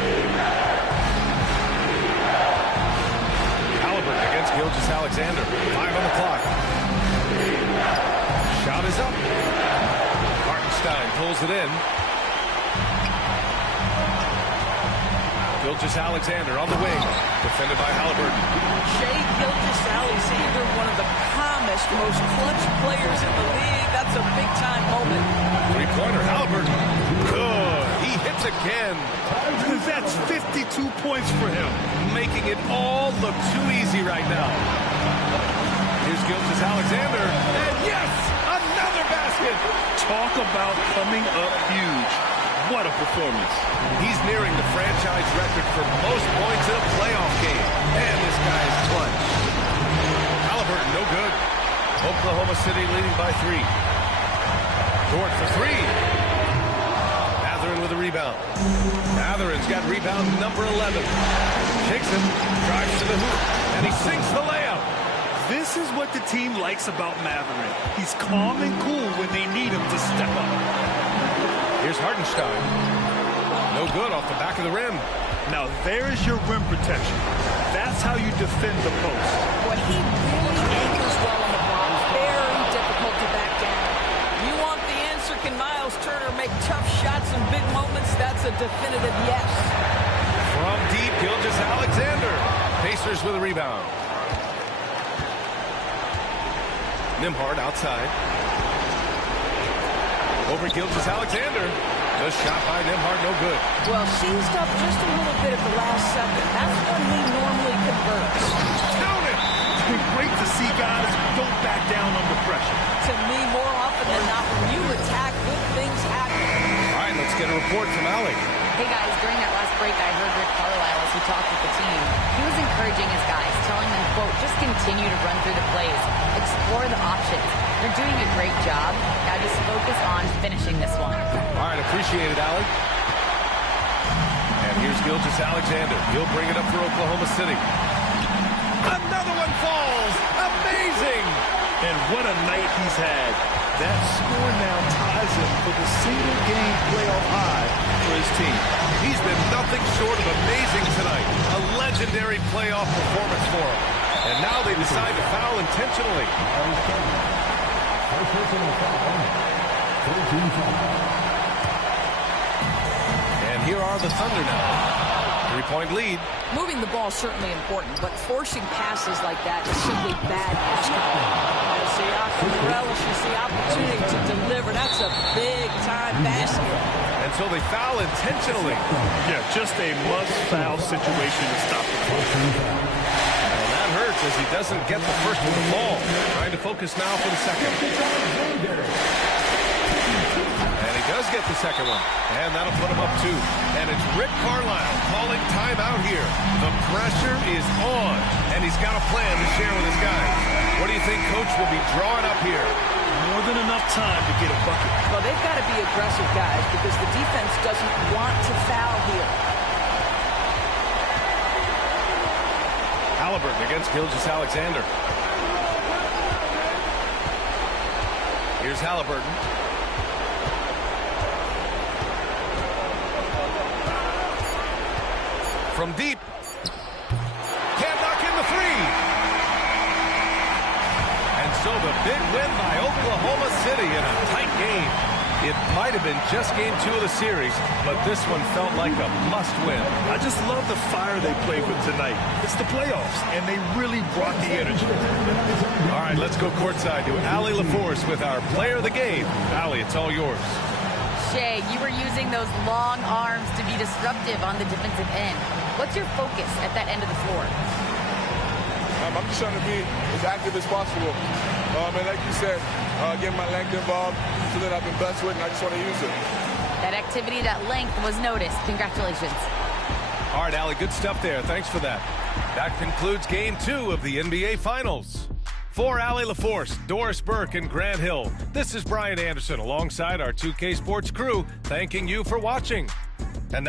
Halliburton against Gilgeous-Alexander. 5 on the clock. Shot is up. Hartenstein pulls it in. Gilgeous-Alexander on the wing. Defended by Halliburton. Shai Gilgeous-Alexander, one of the calmest, most clutch players in the league. That's a big-time moment. Three-pointer, Halliburton. Good. He hits again. That's 52 points for him. Making it all look too easy right now. Here's Gilgeous-Alexander. And yes, another basket. Talk about coming up huge. What a performance. He's nearing the franchise record for most points in a playoff game. And this guy is clutch. Halliburton, no good. Oklahoma City leading by 3. Dort for 3. Mathurin with a rebound. Mathurin's got rebound number 11. Takes him, drives to the hoop, and he sinks the layup. This is what the team likes about Mathurin. He's calm and cool when they need him to step up. Here's Hartenstein. No good off the back of the rim. Now there's your rim protection. That's how you defend the post. Boy, he really anchors well on the block. Very difficult to back down. You want the answer, can Miles Turner make tough shots in big moments? That's a definitive yes. From deep, Gilgeous-Alexander. Pacers with a rebound. Nembhard outside. Over Gilgeous-Alexander. The shot by Nembhard, no good. Well, seized up just a little bit at the last second. That's when he normally converts. Count it! It's great to see guys who don't back down under pressure. To me, more often than not, when you attack, good things happen. All right, let's get a report from Allie. Hey guys, during that last break, I heard Rick Carlisle as he talked with the team. He was encouraging his guys, telling them, quote, just continue to run through the plays, explore the options. They're doing a great job. Now just focus on finishing this one. All right, appreciate it, Allie. And here's Gilgeous-Alexander. He'll bring it up for Oklahoma City. Another one falls. Amazing. And what a night he's had. That score now ties him for the single-game playoff high for his team. He's been nothing short of amazing tonight. A legendary playoff performance for him. And now they decide to foul intentionally. And here are the Thunder now. 3-point lead. Moving the ball is certainly important, but forcing passes like that is simply bad basketball. As Siakam relishes the opportunity to deliver, that's a big-time basket. And so they foul intentionally. Yeah, just a must-foul situation to stop the clock. And that hurts as he doesn't get the first with the ball. Trying to focus now for the second. And he does get the second one. And that'll put him up 2. And it's Rick Carlisle calling timeout here. The pressure is on. And he's got a plan to share with his guys. What do you think Coach will be drawing up here? More than enough time to get a bucket. Well, they've got to be aggressive, guys, because the defense doesn't want to foul here. Halliburton against Gilgeous-Alexander. Here's Halliburton. From deep. Can't knock in the 3. And so the big win by Oklahoma City in a tight game. It might have been just game 2 of the series, but this one felt like a must-win. I just love the fire they played with tonight. It's the playoffs, and they really brought the energy. All right, let's go courtside to Allie LaForce with our player of the game. Allie, it's all yours. Shai, you were using those long arms to be disruptive on the defensive end. What's your focus at that end of the floor? I'm just trying to be as active as possible. And like you said, get my length involved, so that I've been blessed with, and I just want to use it. That activity, that length was noticed. Congratulations. All right, Allie, good stuff there. Thanks for that. That concludes Game 2 of the NBA Finals. For Allie LaForce, Doris Burke, and Grant Hill, this is Brian Anderson alongside our 2K Sports crew, thanking you for watching. And now